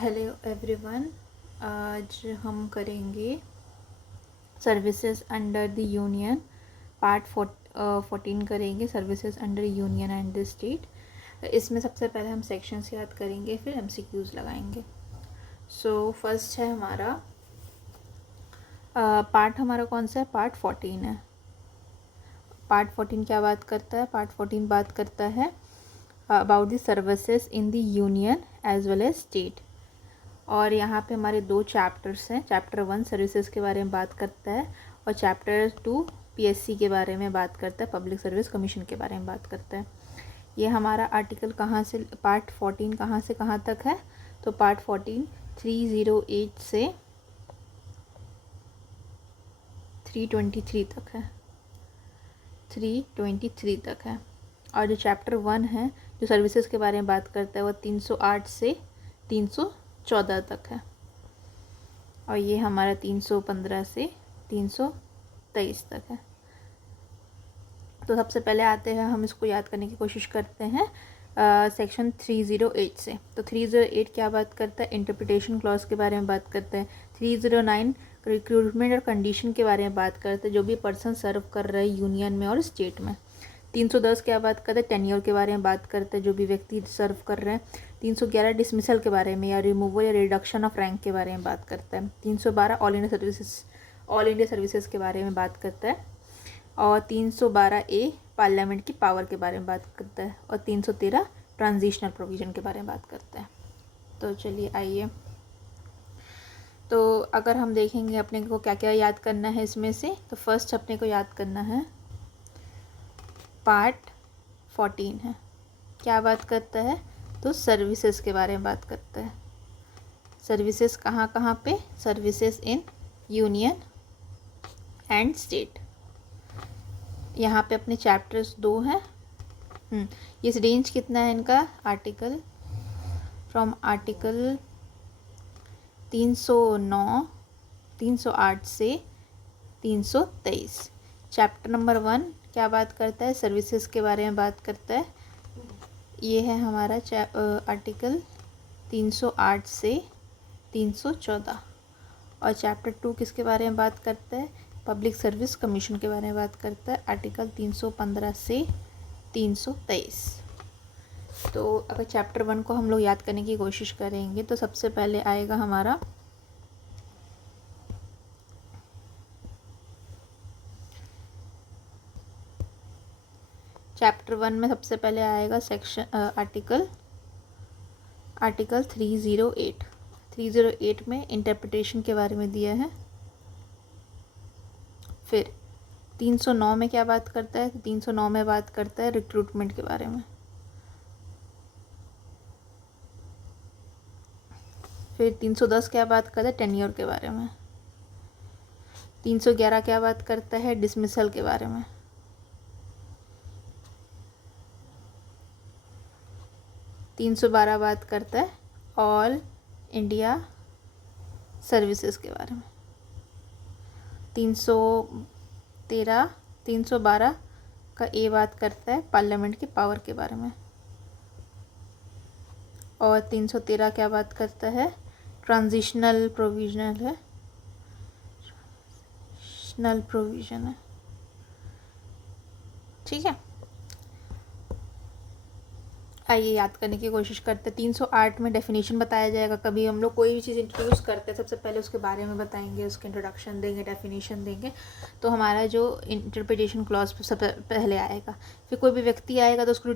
Hello everyone. आज हम करेंगे services under the union part 14 करेंगे, services under union and the state. इसमें सबसे पहले हम सेक्शंस याद करेंगे, फिर एमसीक्यूज लगाएंगे। सो फर्स्ट है हमारा पार्ट हमारा कौन सा है? पार्ट 14 है। पार्ट 14 क्या बात करता है? पार्ट 14 बात करता है about the services in the union as well as state. और यहाँ पे हमारे दो चैप्टर्स हैं। चैप्टर 1 सर्विसेज के बारे में बात करता है और चैप्टर 2 पीएससी के बारे में बात करता है, पब्लिक सर्विस कमीशन के बारे में बात करता है। ये हमारा आर्टिकल कहाँ से, पार्ट 14 कहाँ से कहाँ तक है? तो पार्ट 14 308 से 323 तक है, 323 तक है। और जो चैप्टर 1 है जो सर्विसेज के बारे में बात करता है वो 308 से 314 तक है। और ये हमारा 315 से 323 तक है। तो सबसे पहले आते हैं, हम इसको याद करने की कोशिश करते हैं सेक्शन 308 से। तो 308 क्या बात करता है? इंटरप्रिटेशन क्लॉज के बारे में बात करता है। 309 रिक्रूटमेंट और कंडीशन के बारे में बात करते हैं, जो भी पर्सन सर्व कर रहे हैं यूनियन में और स्टेट में। 310 क्या बात करते हैं? टेन्योर के बारे में बात करते हैं, जो भी व्यक्ति सर्व कर रहे हैं। 311 डिसमिसल के बारे में या रिमूवल या रिडक्शन ऑफ रैंक के बारे में बात करता है। 312 ऑल इंडिया सर्विसेज के बारे में बात करता है। और 312A पार्लियामेंट की पावर के बारे में बात करता है। और 313 ट्रांजिशनल प्रोविजन के बारे में बात करता है। तो चलिए आइए, तो अगर हम देखेंगे अपने को क्या क्या याद करना है इसमें से, तो फर्स्ट अपने को याद करना है पार्ट 14 है। क्या बात करता है? तो सर्विसेज के बारे में बात करता है। सर्विसेज कहाँ कहाँ पे? Services in union and state. यहाँ पे अपने चैप्टर्स 2 हैं। इस रेंज कितना है इनका? आर्टिकल फ्रॉम आर्टिकल 309 308 से 323। चैप्टर नंबर 1 क्या बात करता है? सर्विसेज के बारे में बात करता है। ये है हमारा आर्टिकल 308 से 314। और चैप्टर 2 किसके बारे में बात करता है? पब्लिक सर्विस कमीशन के बारे में बात करता है, आर्टिकल 315 से 323। तो अगर चैप्टर 1 को हम लोग याद करने की कोशिश करेंगे तो सबसे पहले आएगा हमारा चैप्टर 1 में सबसे पहले आएगा सेक्शन आर्टिकल 308 में इंटरप्रिटेशन के बारे में दिया है। फिर 309 में क्या बात करता है? 309 में बात करता है रिक्रूटमेंट के बारे में। फिर 310 क्या बात करता है? टेन्योर के बारे में। 311 क्या बात करता है? डिसमिसल के बारे में। 312 बात करता है ऑल इंडिया सर्विसेज के बारे में। 312 का ए बात करता है पार्लियामेंट की पावर के बारे में। और 313 क्या बात करता है? ट्रांजिशनल प्रोविजन है। ठीक है, आइए याद करने की कोशिश करते हैं। 308 में डेफिनेशन बताया जाएगा। कभी हम लोग कोई भी चीज़ इंट्रोड्यूस करते हैं सबसे पहले उसके बारे में बताएंगे, उसके इंट्रोडक्शन देंगे, डेफिनेशन देंगे। तो हमारा जो इंटरप्रिटेशन क्लॉज सबसे पहले आएगा। फिर कोई भी व्यक्ति आएगा तो उसको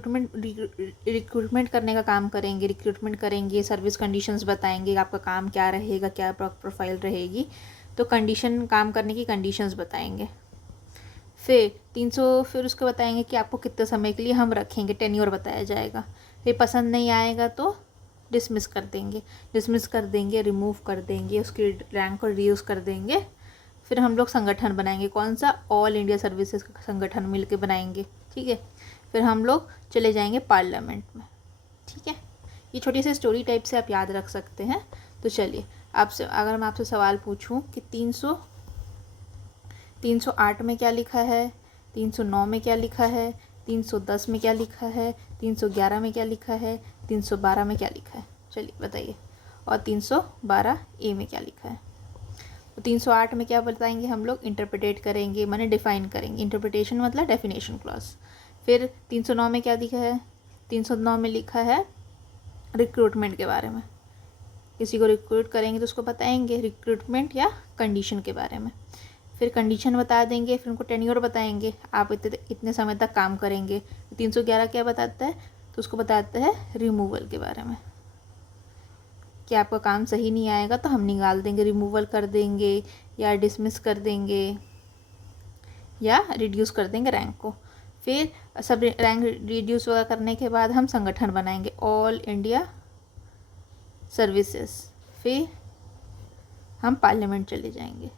रिक्रूटमेंट करने का काम करेंगे, रिक्रूटमेंट करेंगे, सर्विस कंडीशंस बताएंगे, आपका काम क्या रहेगा, क्या प्रोफाइल रहेगी। तो कंडीशन, काम करने की कंडीशंस बताएंगे। फिर उसको बताएंगे कि आपको कितने समय के लिए हम रखेंगे, टेन्योर बताया जाएगा। फिर पसंद नहीं आएगा तो डिसमिस कर देंगे, रिमूव कर देंगे, उसकी रैंक को रिड्यूस कर देंगे। फिर हम लोग संगठन बनाएंगे, कौन सा? ऑल इंडिया सर्विसेज का संगठन मिल के बनाएंगे। ठीक है, फिर हम लोग चले जाएंगे पार्लियामेंट में। ठीक है, ये छोटी सी स्टोरी टाइप से आप याद रख सकते हैं। तो चलिए, आपसे अगर मैं आपसे सवाल पूछूं कि 308 में क्या लिखा है, 309 में क्या लिखा है, 310 में क्या लिखा है, 311 में क्या लिखा है, 312 में क्या लिखा है, चलिए बताइए। और 312A में क्या लिखा है। तो 308 में क्या बताएंगे हम लोग, इंटरप्रिटेट करेंगे, माने डिफाइन करेंगे। इंटरप्रिटेशन मतलब डेफिनेशन क्लॉज। फिर 309 में क्या लिखा है, 309 में लिखा है रिक्रूटमेंट के बारे में। किसी को रिक्रूट करेंगे तो उसको बताएंगे रिक्रूटमेंट या कंडीशन के बारे में। फिर कंडीशन बता देंगे, फिर उनको टेन्योर बताएंगे, आप इतने समय तक काम करेंगे। 311 क्या बताता है, तो उसको बताता है रिमूवल के बारे में, कि आपका काम सही नहीं आएगा तो हम निकाल देंगे, रिमूवल कर देंगे या डिसमिस कर देंगे या रिड्यूस कर देंगे रैंक को। फिर सब रैंक रिड्यूस वगैरह करने के बाद हम संगठन बनाएंगे, ऑल इंडिया सर्विसेज। फिर हम पार्लियामेंट चले जाएंगे।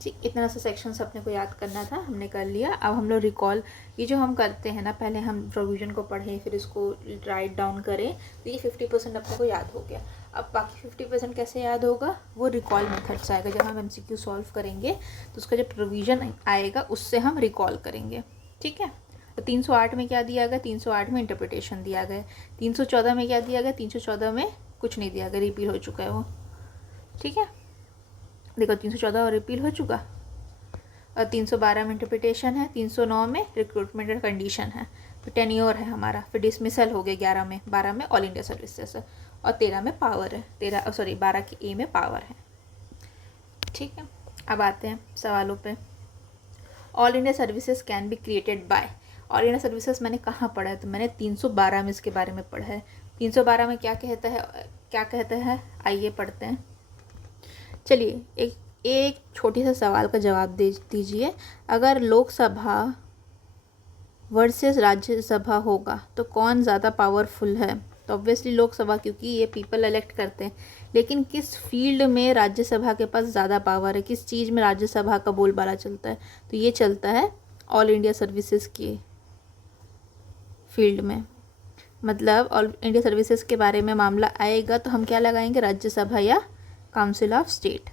ठीक, इतना सा सेक्शंस अपने को याद करना था, हमने कर लिया। अब हम लोग रिकॉल, ये जो हम करते हैं ना, पहले हम प्रोविज़न को पढ़ें फिर इसको राइट डाउन करें, तो ये 50% अपने को याद हो गया। अब बाकी 50% कैसे याद होगा, वो रिकॉल मेथड से आएगा। जब हम MCQ सॉल्व करेंगे तो उसका जो प्रोविज़न आएगा उससे हम रिकॉल करेंगे। ठीक है, तो 308 में क्या दिया गया, 308 में इंटरप्रिटेशन दिया गया। 314 में क्या दिया गया, 314 में कुछ नहीं दिया गया, रिपीट हो चुका है वो। ठीक है, देखो 314 और रिपील हो चुका। और 312 में इंटरप्रिटेशन है, 309 में रिक्रूटमेंट और कंडीशन है, फिर टेन्योर है हमारा, फिर डिसमिसल हो गया 11 में, 12 में ऑल इंडिया सर्विसेज है, और 13 में पावर है, 12 के ए में पावर है। ठीक है, अब आते हैं सवालों पे। All India services can be created by, all India services मैंने कहाँ पढ़ा है, तो मैंने 312 में इसके बारे में पढ़ा है। 312 में क्या कहता है, आइए पढ़ते हैं। चलिए एक छोटी सा सवाल का जवाब दे दीजिए। अगर लोकसभा वर्सेस राज्यसभा होगा तो कौन ज़्यादा पावरफुल है, तो ऑब्वियसली लोकसभा, क्योंकि ये पीपल इलेक्ट करते हैं। लेकिन किस फील्ड में राज्यसभा के पास ज़्यादा पावर है, किस चीज़ में राज्यसभा का बोलबाला चलता है, तो ये चलता है ऑल इंडिया सर्विसेज के फील्ड में। मतलब ऑल इंडिया सर्विसेज के बारे में मामला आएगा तो हम क्या लगाएंगे, राज्यसभा या काउंसिल ऑफ स्टेट।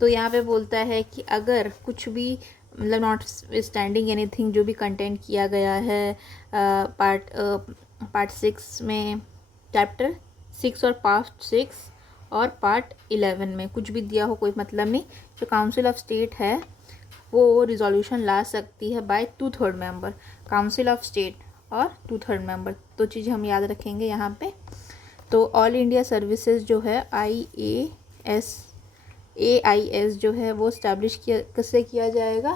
तो यहाँ पे बोलता है कि अगर कुछ भी, मतलब नॉट स्टैंडिंग एनीथिंग, जो भी कंटेंट किया गया है पार्ट 6 में, चैप्टर 6 और पार्ट 6 और पार्ट 11 में कुछ भी दिया हो कोई मतलब नहीं, जो काउंसिल ऑफ स्टेट है वो रिजोल्यूशन ला सकती है by 2/3 member, council of state और 2/3 मेंबर। तो चीज़ें हम याद रखेंगे यहाँ पे। तो ऑल इंडिया सर्विसेज जो है AIS जो है वो इस्टेब्लिश किससे किया जाएगा,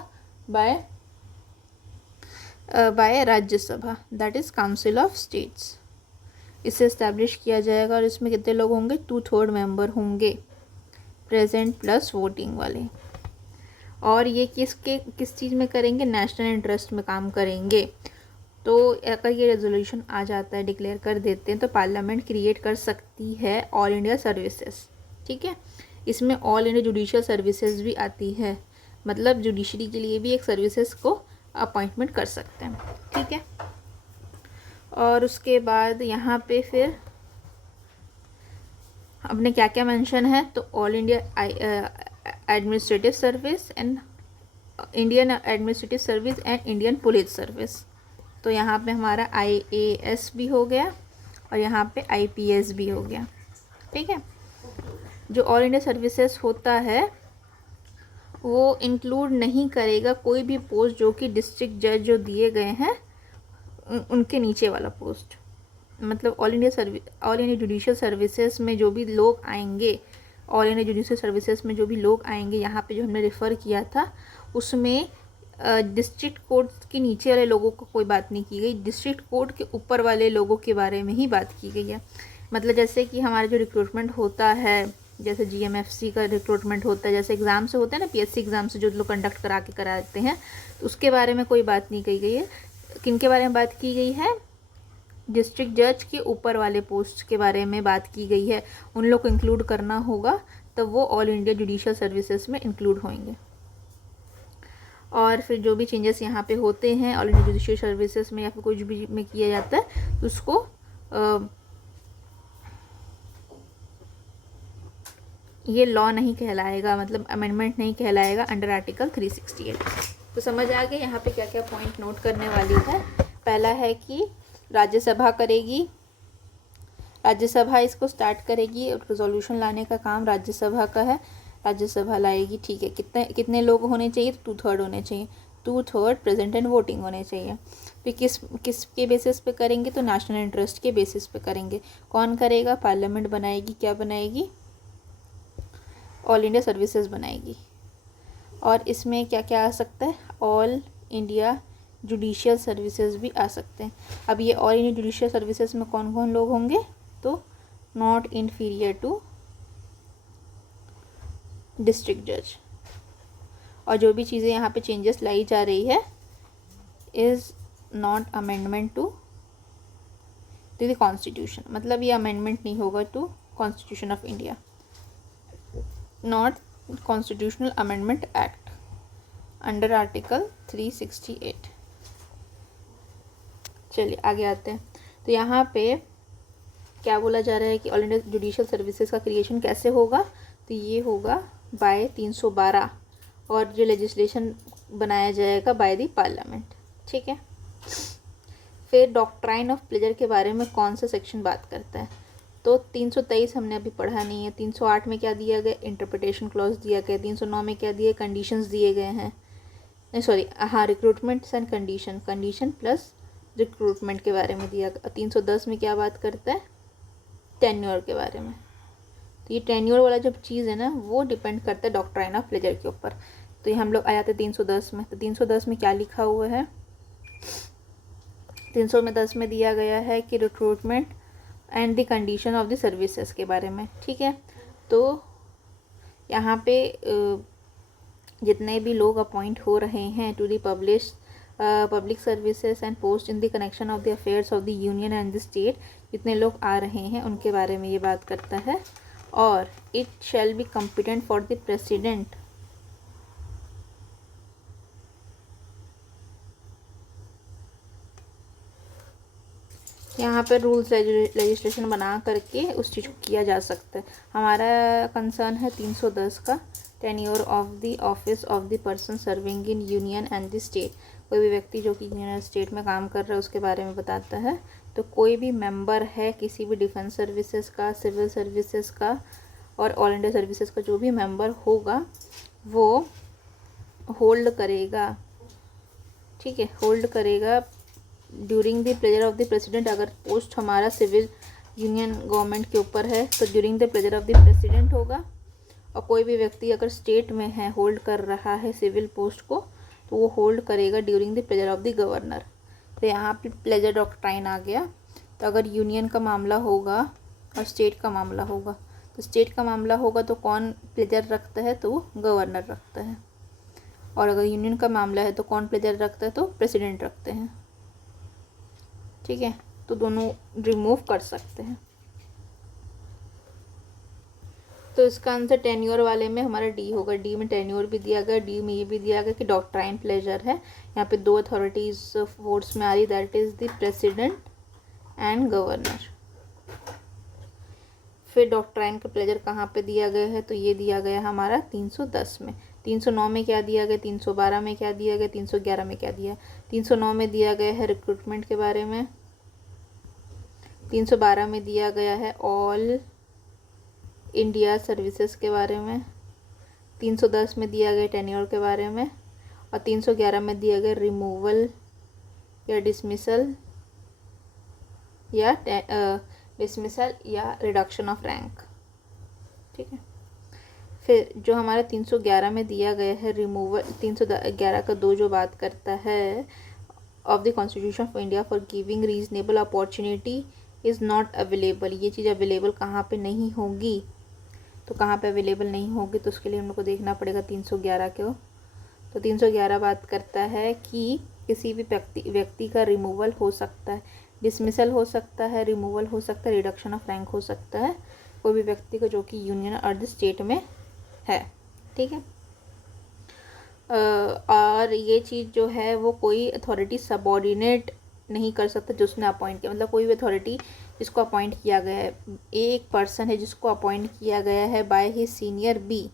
by Rajya Sabha, that is council of states. इसे इस्टेब्लिश किया जाएगा और इसमें कितने लोग होंगे, 2/3 मेंबर होंगे, प्रेजेंट प्लस वोटिंग वाले। और ये किस चीज़ में करेंगे, नेशनल इंटरेस्ट में काम करेंगे। तो अगर ये रेजोल्यूशन आ जाता है, डिक्लेयर कर देते हैं, तो पार्लियामेंट क्रिएट कर सकती है ऑल इंडिया सर्विसेज। ठीक है, इसमें ऑल इंडिया जुडिशियल सर्विसेज भी आती है, मतलब जुडिशरी के लिए भी एक सर्विसेज को अपॉइंटमेंट कर सकते हैं। ठीक है, और उसके बाद यहाँ पे फिर हमने क्या क्या मेंशन है, तो all India administrative service and Indian administrative service and Indian police service. तो यहाँ पे हमारा IAS भी हो गया और यहाँ पे IPS भी हो गया। ठीक है, जो ऑल इंडिया सर्विसेज होता है वो इंक्लूड नहीं करेगा कोई भी पोस्ट जो कि डिस्ट्रिक्ट जज जो दिए गए हैं उनके नीचे वाला पोस्ट। मतलब ऑल इंडिया जुडिशियल सर्विसेज में जो भी लोग आएंगे, ऑल इंडिया जुडिशियल सर्विसेज में जो भी लोग आएंगे, यहाँ पे जो हमने रेफ़र किया था उसमें डिस्ट्रिक्ट कोर्ट के नीचे वाले लोगों को कोई बात नहीं की गई, डिस्ट्रिक्ट कोर्ट के ऊपर वाले लोगों के बारे में ही बात की गई है। मतलब जैसे कि हमारा जो रिक्रूटमेंट होता है, जैसे GMFC का रिक्रूटमेंट होता है, जैसे एग्ज़ाम से होता है ना, PSC एग्ज़ाम से जो लोग कंडक्ट कराते हैं, तो उसके बारे में कोई बात नहीं कही गई है। किन के बारे में बात की गई है, डिस्ट्रिक्ट जज के ऊपर वाले पोस्ट के बारे में बात की गई है। उन लोग को इंक्लूड करना होगा तब वो ऑल इंडिया जुडिशियल सर्विसेज में इंक्लूड होंगे। और फिर जो भी चेंजेस यहाँ पे होते हैं ऑल इंडिया जुडिशियल सर्विसेज में या फिर कुछ भी में किया जाता है, तो उसको ये लॉ नहीं कहलाएगा, मतलब अमेंडमेंट नहीं कहलाएगा अंडर आर्टिकल 368। तो समझ आ गया यहाँ पे क्या क्या पॉइंट नोट करने वाली है। पहला है कि राज्यसभा करेगी, राज्यसभा इसको स्टार्ट करेगी, रेजोल्यूशन लाने का काम राज्यसभा का है, राज्यसभा लाएगी, ठीक है। कितने लोग होने चाहिए? 2/3 होने चाहिए, 2/3 प्रेजेंट एंड वोटिंग होने चाहिए। फिर किस के बेसिस पे करेंगे? तो नेशनल इंटरेस्ट के बेसिस पे करेंगे। कौन करेगा? पार्लियामेंट बनाएगी। क्या बनाएगी? ऑल इंडिया सर्विसेज बनाएगी। और इसमें क्या क्या आ सकता है? ऑल इंडिया जुडिशियल सर्विसेज भी आ सकते हैं। अब ये ऑल इंडिया जुडिशियल सर्विसेज में कौन कौन लोग होंगे? तो नॉट इन्फीरियर टू डिस्ट्रिक्ट जज। और जो भी चीज़ें यहाँ पे चेंजेस लाई जा रही है is not amendment to the constitution, मतलब ये अमेंडमेंट नहीं होगा to constitution of India, not constitutional amendment act under article 368। चलिए आगे आते हैं। तो यहाँ पे क्या बोला जा रहा है कि ऑल इंडिया जुडिशियल सर्विसेज का क्रिएशन कैसे होगा? तो ये होगा बाय 312, और जो लेजिस्लेशन बनाया जाएगा बाय द पार्लियामेंट, ठीक है। फिर डॉक्ट्राइन ऑफ प्लेजर के बारे में कौन सा सेक्शन बात करता है? तो 323 हमने अभी पढ़ा नहीं है। 308 में क्या दिया गया? इंटरप्रिटेशन क्लॉज दिया गया। 309 में क्या दिए? कंडीशंस दिए गए हैं, नहीं सॉरी, हाँ, recruitments and condition plus recruitment के बारे में दिया गया। 310 में क्या बात करता है? टेन्योर के बारे में। तो ये टेन्योर वाला जब चीज़ है ना, वो डिपेंड करता है डॉक्ट्राइन ऑफ प्लेजर के ऊपर। तो ये हम लोग आ जाते हैं 310 में। तो 310 में क्या लिखा हुआ है? 310 में दिया गया है कि recruitment and the condition of the services के बारे में, ठीक है। तो यहाँ पे जितने भी लोग अपॉइंट हो रहे हैं to the public services and post in the connection of the affairs of the union and the state, जितने लोग आ रहे हैं उनके बारे में ये बात करता है। और it shall be competent for the president यहाँ पे रूल्स लेजिस्लेशन बना करके उस चीज़ को किया जा सकता है। हमारा कंसर्न है 310 का, tenure of the office of the person serving in union and the state. कोई भी व्यक्ति जो कि यूनियन स्टेट में काम कर रहा है उसके बारे में बताता है। तो कोई भी मेंबर है किसी भी डिफेंस सर्विसेज का, सिविल सर्विसेज का और ऑल इंडिया सर्विसेज का, जो भी मेंबर होगा वो होल्ड करेगा, ठीक है, होल्ड करेगा during the pleasure of the president. अगर पोस्ट हमारा सिविल यूनियन गवर्नमेंट के ऊपर है तो during the pleasure of the president होगा। और कोई भी व्यक्ति अगर स्टेट में है, होल्ड कर रहा है सिविल पोस्ट को, तो वो होल्ड करेगा during the pleasure of the governor. तो यहाँ पे प्लेजर डॉक्ट्राइन आ गया। तो अगर यूनियन का मामला होगा और स्टेट का मामला होगा, तो स्टेट का मामला होगा तो कौन प्लेजर रखता है? तो वो गवर्नर रखता है। और अगर यूनियन का मामला है तो कौन प्लेजर रखता है? तो प्रेसिडेंट रखते हैं, ठीक है। तो दोनों रिमूव कर सकते हैं। तो इसका आंसर टेन्योर वाले में हमारा डी होगा। डी में टेन्योर भी दिया गया, डी में ये भी दिया गया कि डॉक्ट्राइन प्लेजर है। यहाँ पे 2 अथॉरिटीज फोर्स में आ रही, that is the president and governor. फिर डॉक्ट्राइन का प्लेजर कहाँ पे दिया गया है? तो ये दिया गया हमारा 310 में। 309 में क्या दिया गया? 312 में क्या दिया गया? 311 में क्या दिया? 309 में दिया गया है रिक्रूटमेंट के बारे में। 312 में दिया गया है ऑल इंडिया सर्विसेज के बारे में। 310 में दिया गया टेन्योर के बारे में। और 311 में दिया गया रिमूवल या डिसमिसल या रिडक्शन ऑफ रैंक, ठीक है। फिर जो हमारा 311 में दिया गया है रिमूवल, 311 का 2 जो बात करता है of the constitution of India for giving reasonable opportunity is not available. ये चीज़ अवेलेबल कहाँ पे नहीं होगी? तो कहाँ पे अवेलेबल नहीं होगी? तो उसके लिए हम लोग को देखना पड़ेगा 311 को। तो 311 बात करता है कि किसी भी व्यक्ति का रिमूवल हो सकता है, डिसमिसल हो सकता है, रिमूवल हो सकता है, रिडक्शन ऑफ रैंक हो सकता है, कोई भी व्यक्ति को जो कि यूनियन और द स्टेट में है, ठीक है। और ये चीज़ जो है वो कोई अथॉरिटी सबऑर्डिनेट नहीं कर सकता जो उसने अपॉइंट किया। मतलब कोई भी अथॉरिटी जिसको अपॉइंट किया गया है, एक पर्सन है जिसको अपॉइंट किया गया है बाय हिज सीनियर बी,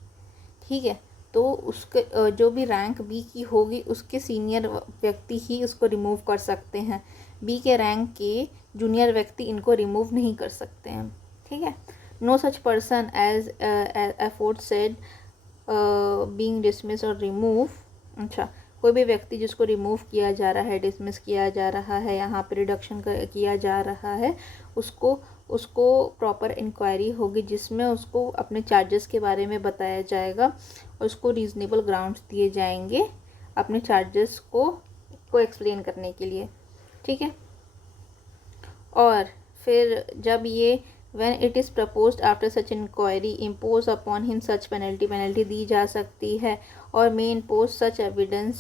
ठीक है, तो उसके जो भी रैंक बी की होगी उसके सीनियर व्यक्ति ही उसको रिमूव कर सकते हैं। बी के रैंक के जूनियर व्यक्ति इनको रिमूव नहीं कर सकते हैं, ठीक है। No such person as aforesaid being dismiss और रिमूव। अच्छा, कोई भी व्यक्ति जिसको रिमूव किया जा रहा है, डिसमिस किया जा रहा है, यहाँ पे रिडक्शन किया जा रहा है, उसको प्रॉपर इंक्वायरी होगी जिसमें उसको अपने चार्जेस के बारे में बताया जाएगा और उसको रीज़नेबल ग्राउंड्स दिए जाएंगे अपने चार्जेस को एक्सप्लेन करने के लिए, ठीक है। और फिर जब ये when it is proposed after such inquiry impose upon him such penalty दी जा सकती है और may impose such evidence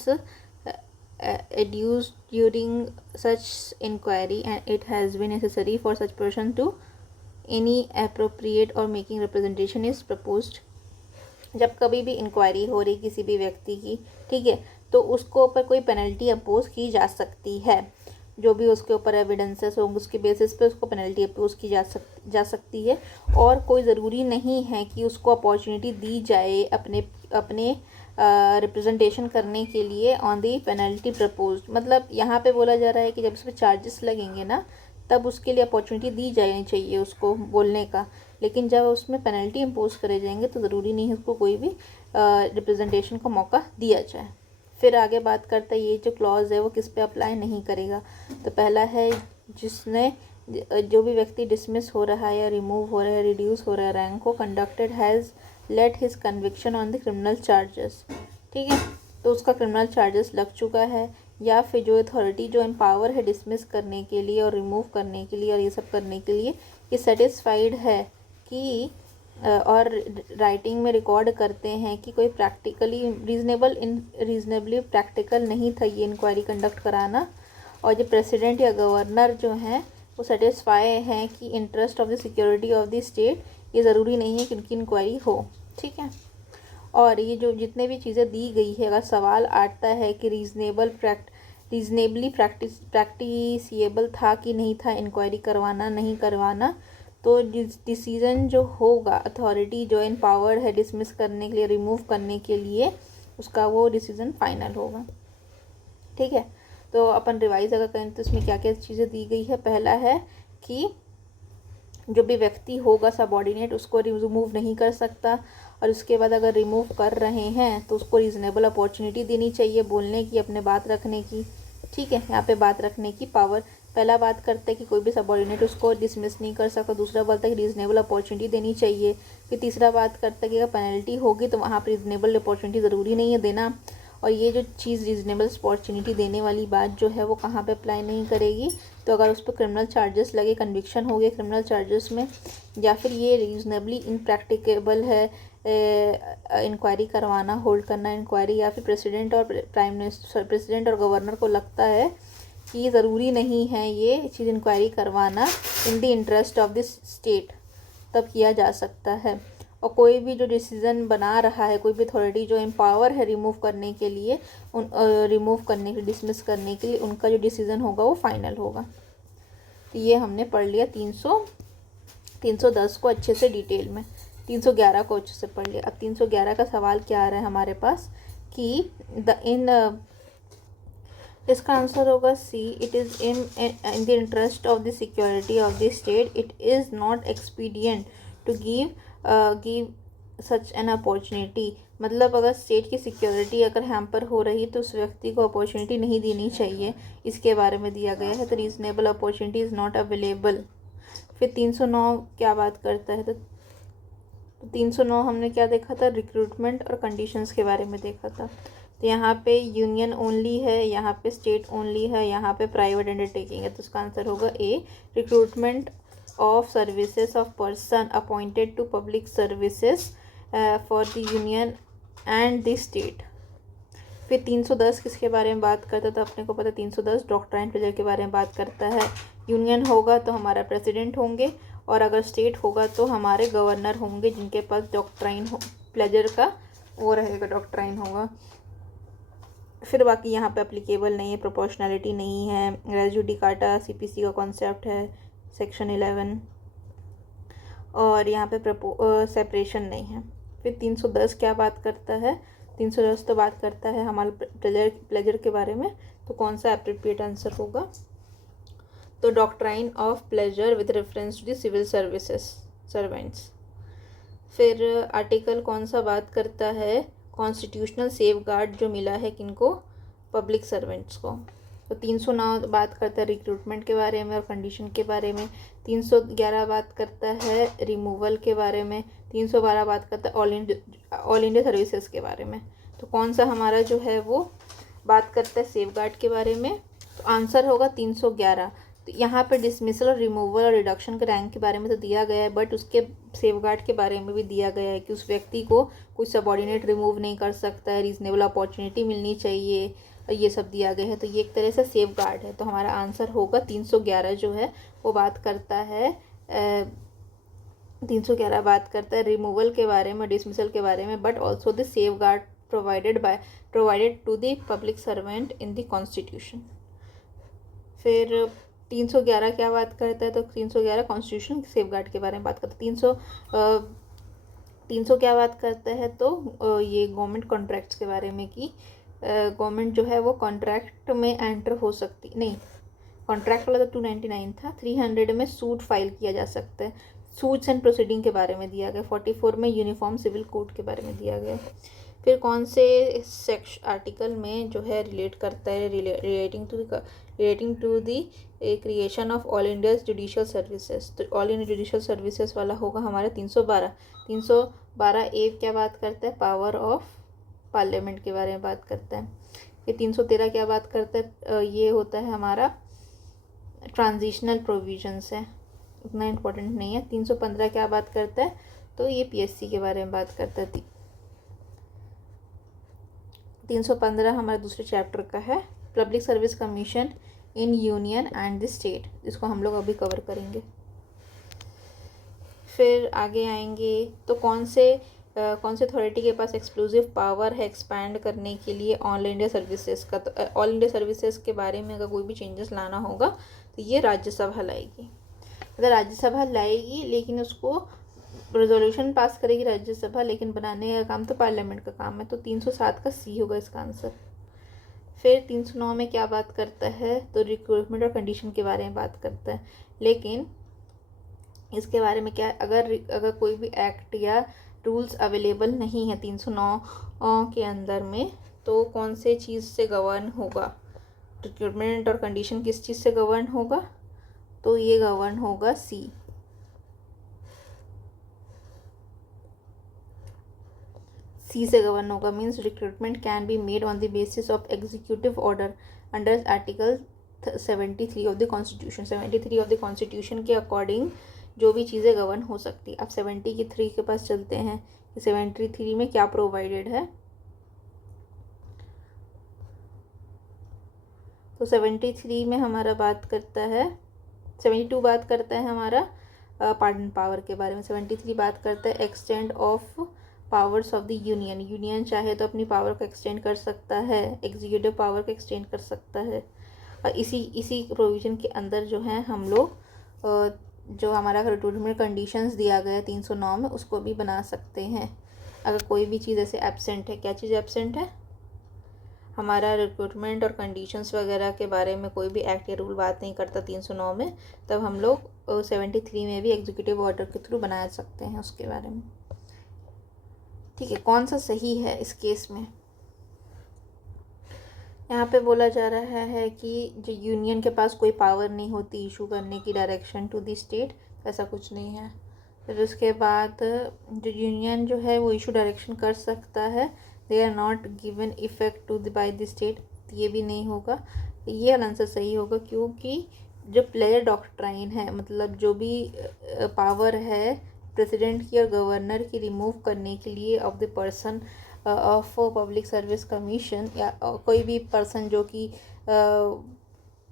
adduced during such inquiry and it has been necessary for such person to any appropriate or making representation is proposed। जब कभी भी inquiry हो रही किसी भी व्यक्ति की, ठीक है, तो उसको ऊपर कोई पेनल्टी अपोज की जा सकती है, जो भी उसके ऊपर एविडेंसेस होंगे उसके बेसिस पे उसको पेनल्टी अपोज की जा सकती है। और कोई ज़रूरी नहीं है कि उसको अपॉर्चुनिटी दी जाए अपने रिप्रेजेंटेशन करने के लिए ऑन दी पेनल्टी प्रपोज। मतलब यहाँ पे बोला जा रहा है कि जब उस पर चार्जेस लगेंगे ना, तब उसके लिए अपॉर्चुनिटी दी जानी चाहिए उसको बोलने का, लेकिन जब उसमें पेनल्टी इम्पोज करे जाएंगे तो ज़रूरी नहीं है उसको कोई भी रिप्रेजेंटेशन का मौका दिया जाए। फिर आगे बात करता है ये जो क्लॉज है वो किस पे अप्लाई नहीं करेगा। तो पहला है जिसने जो भी व्यक्ति डिसमिस हो रहा है या रिमूव हो रहा है, रिड्यूस हो रहा है रैंक को, conducted has late his conviction on the criminal charges, ठीक है, तो उसका क्रिमिनल चार्जेस लग चुका है। या फिर जो अथॉरिटी जो एम्पावर है डिसमिस करने के लिए और रिमूव करने के लिए और ये सब करने के लिए, ये सेटिस्फाइड है कि और राइटिंग में रिकॉर्ड करते हैं कि कोई प्रैक्टिकली रीजनेबली प्रैक्टिकल नहीं था ये इंक्वायरी कंडक्ट कराना, और जो प्रेसिडेंट या गवर्नर जो हैं वो सेटिस्फाई हैं कि interest of the security of the state, ये ज़रूरी नहीं है कि उनकी इंक्वायरी हो, ठीक है। और ये जो जितने भी चीज़ें दी गई है, अगर सवाल आता है कि रीजनेबली प्रैक्टिसिएबल था कि नहीं था इंक्वायरी करवाना नहीं करवाना, तो डिसीज़न जो होगा अथॉरिटी जो एम्पावर्ड है डिसमिस करने के लिए, रिमूव करने के लिए, उसका वो डिसीज़न फाइनल होगा, ठीक है। तो अपन रिवाइज अगर करें तो इसमें क्या क्या चीज़ें दी गई है। पहला है कि जो भी व्यक्ति होगा सबऑर्डिनेट उसको रिमूव नहीं कर सकता, और उसके बाद अगर रिमूव कर रहे हैं तो उसको रीज़नेबल अपॉर्चुनिटी देनी चाहिए बोलने की, अपने बात रखने की, ठीक है। यहाँ पे बात रखने की पावर, पहला बात करते हैं कि कोई भी सबऑर्डिनेट उसको डिसमिस नहीं कर सकता, दूसरा बोलता है कि रीज़नेबल अपॉर्चुनिटी देनी चाहिए, फिर तीसरा बात करता है कि अगर पेनल्टी होगी तो वहाँ पर रीज़नेबल अपॉर्चुनिटी ज़रूरी नहीं है देना। और ये जो चीज़ रीज़नेबल अपॉर्चुनिटी देने वाली बात जो है वो कहाँ पे अप्लाई नहीं करेगी, तो अगर उस पर क्रिमिनल चार्जेस लगे, कन्विक्शन हो गए क्रिमिनल चार्जेस में, या फिर ये रीजनेबली इनप्रैक्टिकेबल है इंक्वायरी करवाना, होल्ड करना इंक्वायरी, या फिर प्रेसिडेंट और गवर्नर को लगता है कि ये ज़रूरी नहीं है ये चीज़ इंक्वायरी करवाना इन the interest of this state, तब किया जा सकता है। और कोई भी जो डिसीज़न बना रहा है, कोई भी अथॉरिटी जो एम्पावर है रिमूव करने के लिए, डिसमिस करने के लिए, उनका जो डिसीज़न होगा वो फाइनल होगा। तो ये हमने पढ़ लिया 310 को अच्छे से डिटेल में, 311 को अच्छे से पढ़ लिया। अब 311 का सवाल क्या आ रहा है हमारे पास कि इसका आंसर होगा C, it is in the interest of the security of the state, it is not expedient to give such an opportunity. मतलब अगर स्टेट की सिक्योरिटी अगर हैम्पर हो रही तो उस व्यक्ति को अपॉर्चुनिटी नहीं देनी चाहिए, इसके बारे में दिया गया है। तो reasonable opportunity is not available. फिर 309 क्या बात करता है, तो 309 हमने क्या देखा था, रिक्रूटमेंट और कंडीशंस के बारे में देखा था। तो यहाँ पे यूनियन ओनली है, यहाँ पे स्टेट ओनली है, यहाँ पे प्राइवेट अंडरटेकिंग है, तो उसका आंसर होगा ए, recruitment of services of person appointed to public services for the union and the state। फिर 310 किसके बारे में बात करता था, अपने को पता 310 डॉक्ट्राइन प्लेजर के बारे में बात करता है। यूनियन होगा तो हमारा प्रेसिडेंट होंगे, और अगर स्टेट होगा तो हमारे गवर्नर होंगे जिनके पास डॉक्ट्राइन प्लेजर का वो रहेगा, डॉक्ट्राइन होगा। फिर बाकी यहाँ पे अप्लीकेबल नहीं है, प्रोपोर्शनैलिटी नहीं है, रेस जुडिकाटा सीपीसी का कॉन्सेप्ट है सेक्शन 11, और यहाँ पे सेपरेशन नहीं है। फिर 310 क्या बात करता है, 310 तो बात करता है हमारे प्लेजर के बारे में। तो कौन सा एप्रोप्रिएट आंसर होगा, तो doctrine of pleasure with reference to the civil services servants. फिर आर्टिकल कौन सा बात करता है, कॉन्स्टिट्यूशनल सेफगार्ड जो मिला है किनको, पब्लिक सर्वेंट्स को। तो 309 बात करता है रिक्रूटमेंट के बारे में और कंडीशन के बारे में, 311 बात करता है रिमूवल के बारे में, 312 बात करता है ऑल इंडिया सर्विसेज के बारे में। तो कौन सा हमारा जो है वो बात करता है सेफगार्ड के बारे में, तो आंसर होगा 311। तो यहाँ पे डिसमिसल और रिमूवल और रिडक्शन के रैंक के बारे में तो दिया गया है, बट उसके सेफगार्ड के बारे में भी दिया गया है कि उस व्यक्ति को कोई सबॉर्डिनेट रिमूव नहीं कर सकता है, रीजनेबल अपॉर्चुनिटी मिलनी चाहिए, और ये सब दिया गया है। तो ये एक तरह से सेफगार्ड है। तो हमारा आंसर होगा 311 जो है वो बात करता है 311 बात करता है रिमूवल के बारे में, डिसमिसल के बारे में, but also the safeguard provided to the public servant in the constitution. फिर 311 क्या बात करता है, तो 311 कॉन्स्टिट्यूशन सेफगार्ड के बारे में बात करता है। 300 क्या बात करता है, तो ये गवर्नमेंट कॉन्ट्रैक्ट्स के बारे में कि गवर्नमेंट जो है वो कॉन्ट्रैक्ट में एंटर हो सकती नहीं, कॉन्ट्रैक्ट वाला तो 299 था, 300 में सूट फाइल किया जा सकता है, सूट्स एंड प्रोसीडिंग के बारे में दिया गया, 44 में यूनिफॉर्म सिविल कोड के बारे में दिया गया। फिर कौन से सेक्शन आर्टिकल में जो है रिलेट करता है, relating to the creation of all India judicial services. तो ऑल इंडिया जुडिशियल सर्विसेज वाला होगा हमारा 312 ए क्या बात करता है, पावर ऑफ पार्लियामेंट के बारे में बात करता है। फिर 313 क्या बात करता है, ये होता है हमारा ट्रांजिशनल प्रोविजंस है, उतना इम्पोर्टेंट नहीं है। 315 क्या बात करता है, तो ये पीएससी के बारे में बात करता है। 315 हमारे दूसरे चैप्टर का है, public service commission in union and the state, इसको हम लोग अभी कवर करेंगे। फिर आगे आएंगे तो कौन से अथॉरिटी के पास एक्सक्लूसिव पावर है एक्सपैंड करने के लिए ऑल इंडिया सर्विसेज का। तो ऑल इंडिया सर्विसेज के बारे में अगर कोई भी चेंजेस लाना होगा तो ये राज्यसभा लाएगी। अगर राज्यसभा लाएगी लेकिन उसको रेजोल्यूशन पास करेगी राज्यसभा, लेकिन बनाने का काम तो पार्लियामेंट का काम है। तो 307 का सी होगा इसका आंसर। फिर 309 में क्या बात करता है, तो रिक्रूटमेंट और कंडीशन के बारे में बात करता है, लेकिन इसके बारे में क्या, अगर कोई भी एक्ट या रूल्स अवेलेबल नहीं है 309 के अंदर में, तो कौन से चीज़ से गवर्न होगा, रिक्रूटमेंट और कंडीशन किस चीज़ से गवर्न होगा, तो ये गवर्न होगा सी से गवर्न होगा। Means recruitment can be made on the basis of executive order under article 73 of the constitution. 73 of the constitution के अकॉर्डिंग जो भी चीज़ें गवर्न हो सकती है। अब 73 के पास चलते हैं कि 73 में क्या प्रोवाइडेड है। तो 73 में हमारा बात करता है, 72 बात करता है हमारा पार्डन पावर के बारे में, 73 बात करता है extend of powers of the union. Union चाहे तो अपनी पावर को एक्सटेंड कर सकता है, एग्जीक्यूटिव पावर को एक्सटेंड कर सकता है। और इसी प्रोविज़न के अंदर जो है हम लोग जो हमारा रिक्रूटमेंट कंडीशंस दिया गया है 309 में, उसको भी बना सकते हैं। अगर कोई भी चीज़ ऐसे एब्सेंट है, क्या चीज़ एब्सेंट है, हमारा रिक्रूटमेंट और कंडीशंस वगैरह के बारे में कोई भी एक्ट या रूल बात नहीं करता 309 में, तब हम लोग 73 में भी एग्जीक्यूटिव ऑर्डर के थ्रू बना सकते हैं उसके बारे में। ठीक है, कौन सा सही है इस केस में। यहाँ पे बोला जा रहा है कि जो यूनियन के पास कोई पावर नहीं होती इशू करने की डायरेक्शन टू द स्टेट, ऐसा कुछ नहीं है। फिर उसके बाद जो यूनियन जो है वो इशू डायरेक्शन कर सकता है, they are not given effect to the by the state, ये भी नहीं होगा। ये आंसर सही होगा, क्योंकि जो प्लेयर डॉक्ट्राइन है, मतलब जो भी पावर है प्रेसिडेंट की और गवर्नर की रिमूव करने के लिए of the person of public service commission, या कोई भी पर्सन जो कि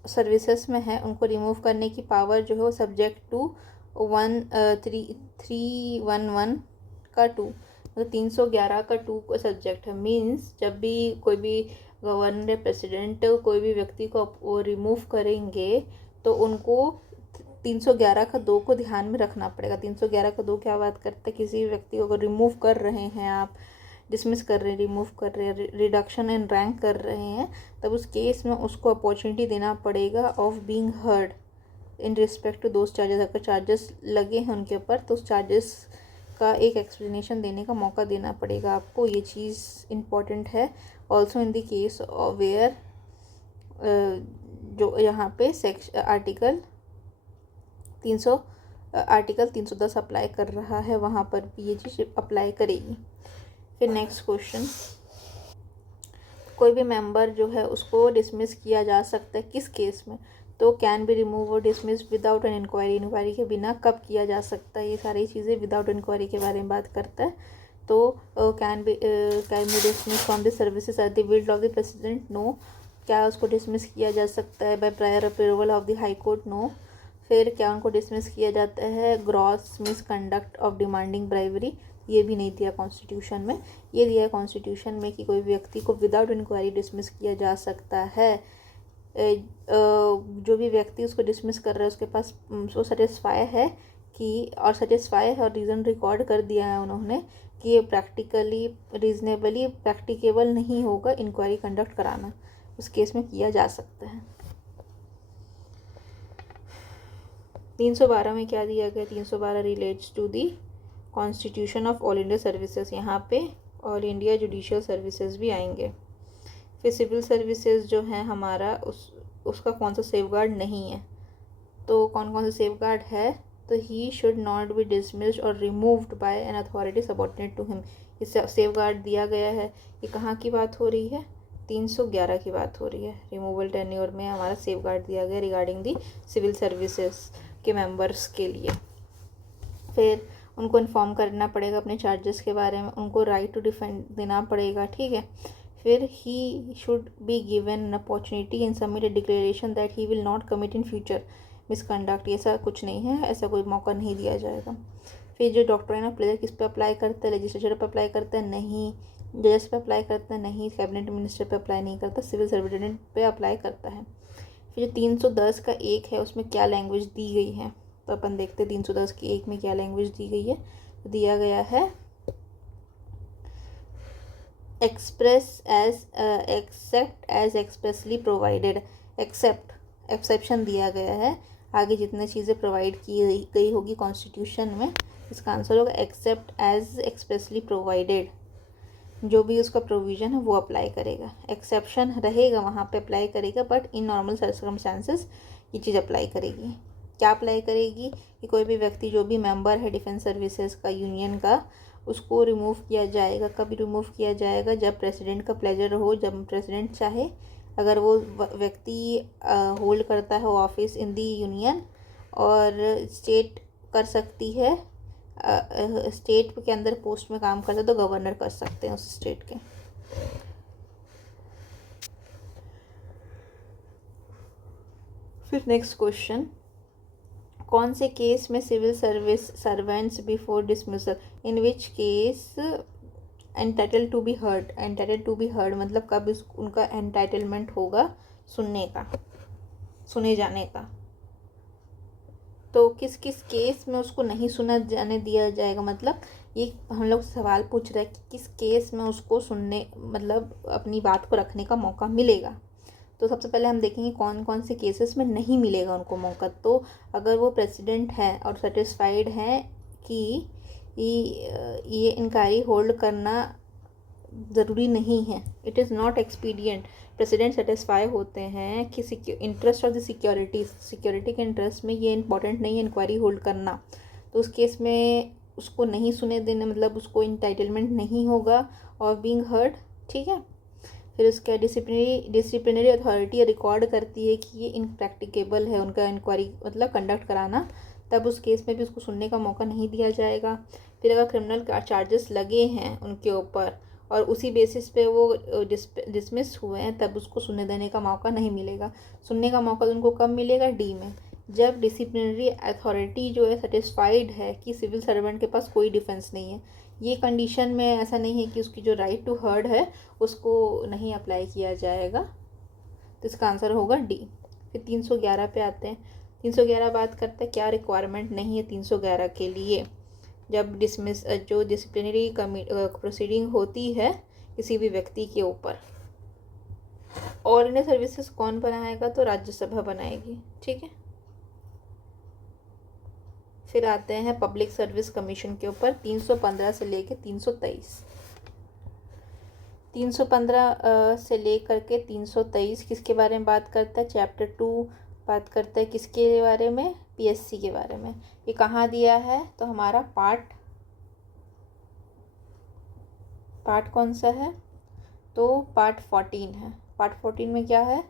सर्विसेज में है, उनको रिमूव करने की पावर जो है वो सब्जेक्ट टू 311 का 2, मतलब 311 का 2 को सब्जेक्ट है। मीन्स जब भी कोई भी गवर्नर या प्रेसिडेंट कोई भी व्यक्ति को वो रिमूव करेंगे तो उनको 311 का 2 को ध्यान में रखना पड़ेगा। 311 का 2 क्या बात करता है, किसी व्यक्ति को अगर रिमूव कर रहे हैं आप, डिसमिस कर रहे हैं, रिमूव कर रहे हैं, रिडक्शन इन रैंक कर रहे हैं, तब उस केस में उसको अपॉर्चुनिटी देना पड़ेगा of being heard, in respect to those charges, अगर चार्जेस लगे हैं उनके ऊपर तो उस चार्जेस का एक एक्सप्लेनेशन देने का मौका देना पड़ेगा आपको, ये चीज़ इम्पॉर्टेंट है। Also in the case where जो यहाँ पे आर्टिकल 310 अप्लाई कर रहा है, वहाँ पर भी ये चीज़ अप्लाई करेगी। फिर नेक्स्ट क्वेश्चन, कोई भी मेंबर जो है उसको डिसमिस किया जा सकता है किस केस में, तो कैन बी रिमूव और dismiss without an inquiry, inquiry के बिना कब किया जा सकता है, ये सारी चीज़ें विदाउट इंक्वायरी के बारे में बात करता है। तो can be dismiss from the services at the will of the president, no. क्या उसको डिसमिस किया जा सकता है by prior approval of the high court, no. फिर क्या उनको डिसमिस किया जाता है gross misconduct of demanding bribery, ये भी नहीं दिया कॉन्स्टिट्यूशन में। ये दिया है कॉन्स्टिट्यूशन में कि कोई व्यक्ति को विदाउट इंक्वायरी डिसमिस किया जा सकता है। जो भी व्यक्ति उसको डिसमिस कर रहा है उसके पास वो सेटिस्फाई है कि, और सेटिस्फाई है और रीज़न रिकॉर्ड कर दिया है उन्होंने कि ये प्रैक्टिकली रीजनेबली प्रैक्टिकेबल नहीं होगा इंक्वायरी कंडक्ट कराना, उस केस में किया जा सकता है। 312 में क्या दिया गया, 312 relates to the constitution of all India services, यहाँ पे ऑल इंडिया जुडिशियल सर्विसेज भी आएंगे। फिर सिविल सर्विसेज जो है हमारा उसका कौन सा सेफगार्ड नहीं है, तो कौन कौन सा सेफगार्ड है, तो he should not be dismissed और removed by an authority subordinate to him, इससे सेफगार्ड दिया गया है। ये कहाँ की बात हो रही है, 311 की बात हो रही है। रिमूवल टेन्योर में हमारा सेफगार्ड दिया गया रिगार्डिंग दी सिविल सर्विसेज के मेंबर्स के लिए। फिर उनको इन्फॉर्म करना पड़ेगा अपने चार्जेस के बारे में, उनको राइट टू डिफेंड देना पड़ेगा, ठीक है। फिर he should be given an opportunity and submit A declaration that he will not commit in future misconduct, ऐसा कुछ नहीं है, ऐसा कोई मौका नहीं दिया जाएगा। फिर जो डॉक्ट्रिन ऑफ प्लेजर किस पे अप्लाई करता है, लेजिस्लेचर पे अप्लाई करता है, नहीं। जजेस पे अप्लाई करता है, नहीं। कैबिनेट मिनिस्टर पे अप्लाई नहीं करता, सिविल सर्विटेंट पे अप्लाई करता है। फिर जो 310 का एक है उसमें क्या लैंग्वेज दी गई है, तो अपन देखते हैं 310 की एक में क्या लैंग्वेज दी गई है। तो दिया गया है express as except as expressly provided, exception दिया गया है। आगे जितने चीज़ें प्रोवाइड की गई होगी कॉन्स्टिट्यूशन में, इसका आंसर होगा एक्सेप्ट एज एक्सप्रेसली प्रोवाइडेड, जो भी उसका प्रोविज़न है वो अप्लाई करेगा। एक्सेप्शन रहेगा वहाँ पे अप्लाई करेगा, बट इन नॉर्मल सर्कमस्टांसेस ये चीज़ अप्लाई करेगी। क्या अप्लाई करेगी कि कोई भी व्यक्ति जो भी मेंबर है डिफेंस सर्विसेज का यूनियन का, उसको रिमूव किया जाएगा। कभी रिमूव किया जाएगा, जब प्रेसिडेंट का प्लेजर हो, जब प्रेसिडेंट चाहे। अगर वो व्यक्ति होल्ड करता है ऑफिस इन दी यूनियन, और स्टेट कर सकती है, स्टेट के अंदर पोस्ट में काम करता है तो गवर्नर कर सकते हैं उस स्टेट के। फिर नेक्स्ट क्वेश्चन, कौन से केस में civil service servants before dismissal, in which case entitle to be heard, entitle to be heard मतलब कब उनका एंटाइटलमेंट होगा सुनने का, सुने जाने का। तो किस किस केस में उसको नहीं सुना जाने दिया जाएगा, मतलब ये हम लोग सवाल पूछ रहे हैं कि किस केस में उसको सुनने मतलब अपनी बात को रखने का मौका मिलेगा। तो सबसे पहले हम देखेंगे कौन कौन से केसेस में नहीं मिलेगा उनको मौका। तो अगर वो प्रेसिडेंट है और सेटिस्फाइड हैं कि ये इंक्वायरी होल्ड करना ज़रूरी नहीं है, it is not expedient, president satisfy होते हैं कि इंटरेस्ट ऑफ द सिक्योरिटी के इंटरेस्ट में ये इंपॉर्टेंट नहीं है इंक्वायरी होल्ड करना, तो उस केस में उसको नहीं सुने देने मतलब उसको इंटाइटलमेंट नहीं होगा और बीइंग हर्ड, ठीक है। फिर उसका डिसिप्लिनरी अथॉरिटी रिकॉर्ड करती है कि ये इनप्रैक्टिकेबल है उनका इंक्वायरी मतलब कंडक्ट कराना, तब उस केस में भी उसको सुनने का मौका नहीं दिया जाएगा। फिर अगर क्रिमिनल चार्जेस लगे हैं उनके ऊपर और उसी बेसिस पे वो डिसमिस हुए हैं, तब उसको सुनने देने का मौका नहीं मिलेगा। सुनने का मौका उनको कब मिलेगा, डी में, जब डिसिप्लिनरी अथॉरिटी जो है सेटिस्फाइड है कि सिविल सर्वेंट के पास कोई डिफेंस नहीं है। ये कंडीशन में ऐसा नहीं है कि उसकी जो राइट टू हर्ड है उसको नहीं अप्लाई किया जाएगा, तो इसका आंसर होगा डी। फिर 311 पे आते हैं। 311 बात करते हैं क्या रिक्वायरमेंट नहीं है 311 के लिए, जब जो डिसिप्लिनरी प्रोसीडिंग होती है किसी भी व्यक्ति के ऊपर। ऑल इंडिया सर्विसेज कौन बनाएगा, तो राज्यसभा बनाएगी, ठीक है। फिर आते हैं पब्लिक सर्विस कमीशन के ऊपर 315 से लेके 323। 315 से लेकर के 323 किसके बारे में बात करता है? चैप्टर 2 बात करता है किसके बारे में? पीएससी के बारे में। ये कहाँ दिया है? तो हमारा पार्ट कौन सा है? तो पार्ट 14 है। पार्ट 14 में क्या है?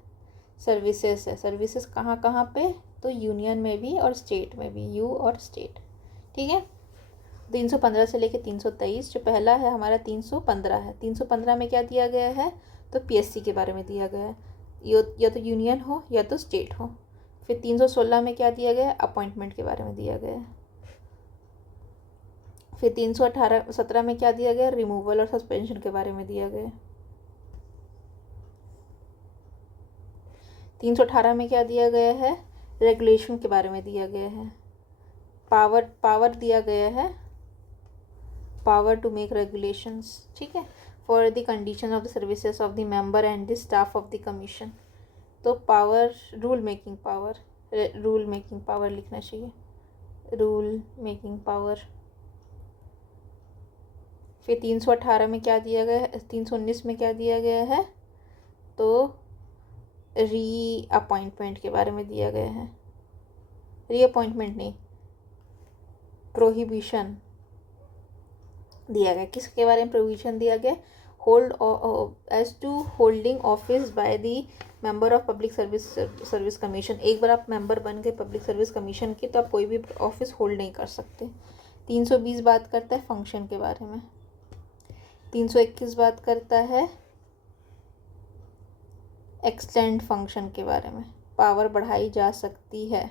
सर्विसेज है। सर्विसेज कहाँ कहाँ पे? तो यूनियन में भी और स्टेट में भी, यू और स्टेट। ठीक है। 315 से लेके 323। जो पहला है हमारा 315 है। 315 में क्या दिया गया है? तो पीएससी के बारे में दिया गया है, या तो यूनियन हो या तो स्टेट हो। फिर 316 में क्या दिया गया है? अपॉइंटमेंट के बारे में दिया गया है। फिर 317 में क्या दिया गया? रिमूवल और सस्पेंशन के बारे में दिया गया। 318 में क्या दिया गया है? रेगुलेशन के बारे में दिया गया है। पावर दिया गया है, पावर टू मेक रेगुलेशंस। ठीक है। For the condition of the services of the member and the staff of the commission. तो पावर, रूल मेकिंग पावर लिखना चाहिए, रूल मेकिंग पावर। फिर 318 में क्या दिया गया है? 319 में क्या दिया गया है? तो री अपॉइंटमेंट के बारे में दिया गया है। री अपॉइंटमेंट नहीं, प्रोहिबिशन दिया गया। किसके बारे में प्रोविजन दिया गया? Hold as to holding office by the member of public service commission. एक बार आप मेंबर बन गए पब्लिक सर्विस कमीशन के तो आप कोई भी ऑफिस होल्ड नहीं कर सकते। 320 बात करता है फंक्शन के बारे में। 321 बात करता है एक्सटेंड फंक्शन के बारे में, पावर बढ़ाई जा सकती है।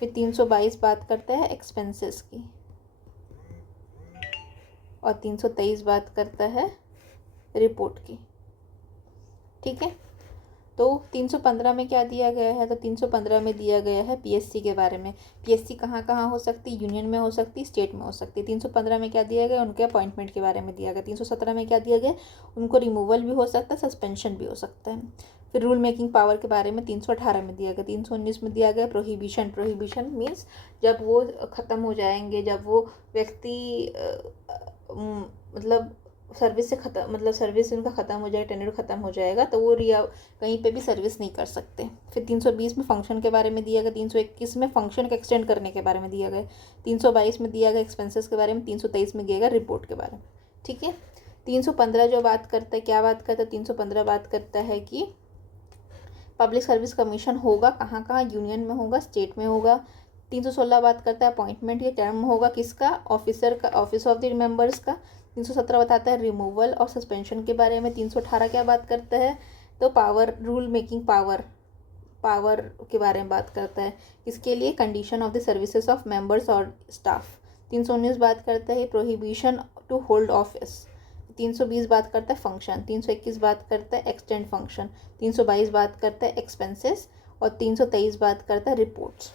फिर 322 बात करता है एक्सपेंसेस की, और 323 बात करता है रिपोर्ट की। ठीक है। तो 315 में क्या दिया गया है? तो 315 में दिया गया है पीएससी के बारे में। पीएससी कहाँ कहाँ हो सकती? यूनियन में हो सकती, स्टेट में हो सकती। 315 में क्या दिया गया? उनके अपॉइंटमेंट के बारे में दिया गया। 317 में क्या दिया गया? उनको रिमूवल भी हो सकता है, सस्पेंशन भी हो सकता है। फिर रूल मेकिंग पावर के बारे में 318 में दिया गया। 319 में दिया गया प्रोहिबिशन मीन्स जब वो ख़त्म हो जाएंगे, जब वो व्यक्ति मतलब सर्विस से सर्विस उनका ख़त्म हो जाएगा, टेन्योर ख़त्म हो जाएगा, तो वो कहीं पे भी सर्विस नहीं कर सकते। फिर 320 में फंक्शन के बारे में दिया गया। 321 में फंक्शन को एक्सटेंड करने के बारे में दिया गया। 322 में दिया गया एक्सपेंसेस के बारे में। 323 में दिया गया रिपोर्ट के बारे में। ठीक है। 315 जो बात करता है, क्या बात करता है? 315 बात करता है कि पब्लिक सर्विस कमीशन होगा कहाँ कहाँ? यूनियन में होगा, स्टेट में होगा। 316 बात करता है अपॉइंटमेंट, ये टर्म होगा किसका? ऑफिसर का, ऑफिस ऑफ द मेंबर्स का। 317 बताता है रिमूवल और सस्पेंशन के बारे में। 318 क्या बात करता है? तो पावर, रूल मेकिंग पावर के बारे में बात करता है। इसके लिए condition of the services of members और स्टाफ। 319 बात करता है प्रोहिबिशन टू होल्ड ऑफिस। 320 बात करता है फंक्शन। 321 बात करता है एक्सटेंड फंक्शन। 322 बात करता है एक्सपेंसेस, और 323 बात करता है रिपोर्ट्स।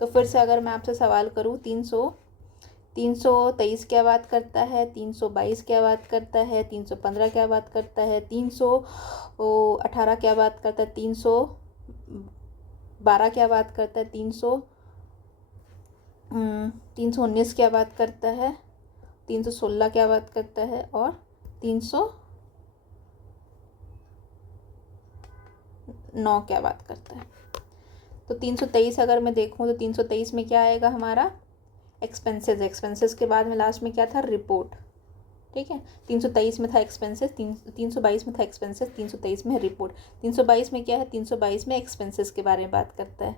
तो फिर से अगर मैं आपसे सवाल करूँ, 323 क्या बात करता है? 322 क्या बात करता है? 315 क्या बात करता है? 318 क्या बात करता है? 312 क्या बात करता है? 319 क्या बात करता है? 316 क्या बात करता है? और 309 क्या बात करता है? तो 323 अगर मैं देखूँ तो 323 में क्या आएगा हमारा? एक्सपेंसेस के बाद में लास्ट में क्या था? रिपोर्ट। ठीक है। 323 में था एक्सपेंसेस, 322 में था एक्सपेंसेस, 323 में रिपोर्ट। 322 में क्या है? 322 में एक्सपेंसेस के बारे में बात करता है।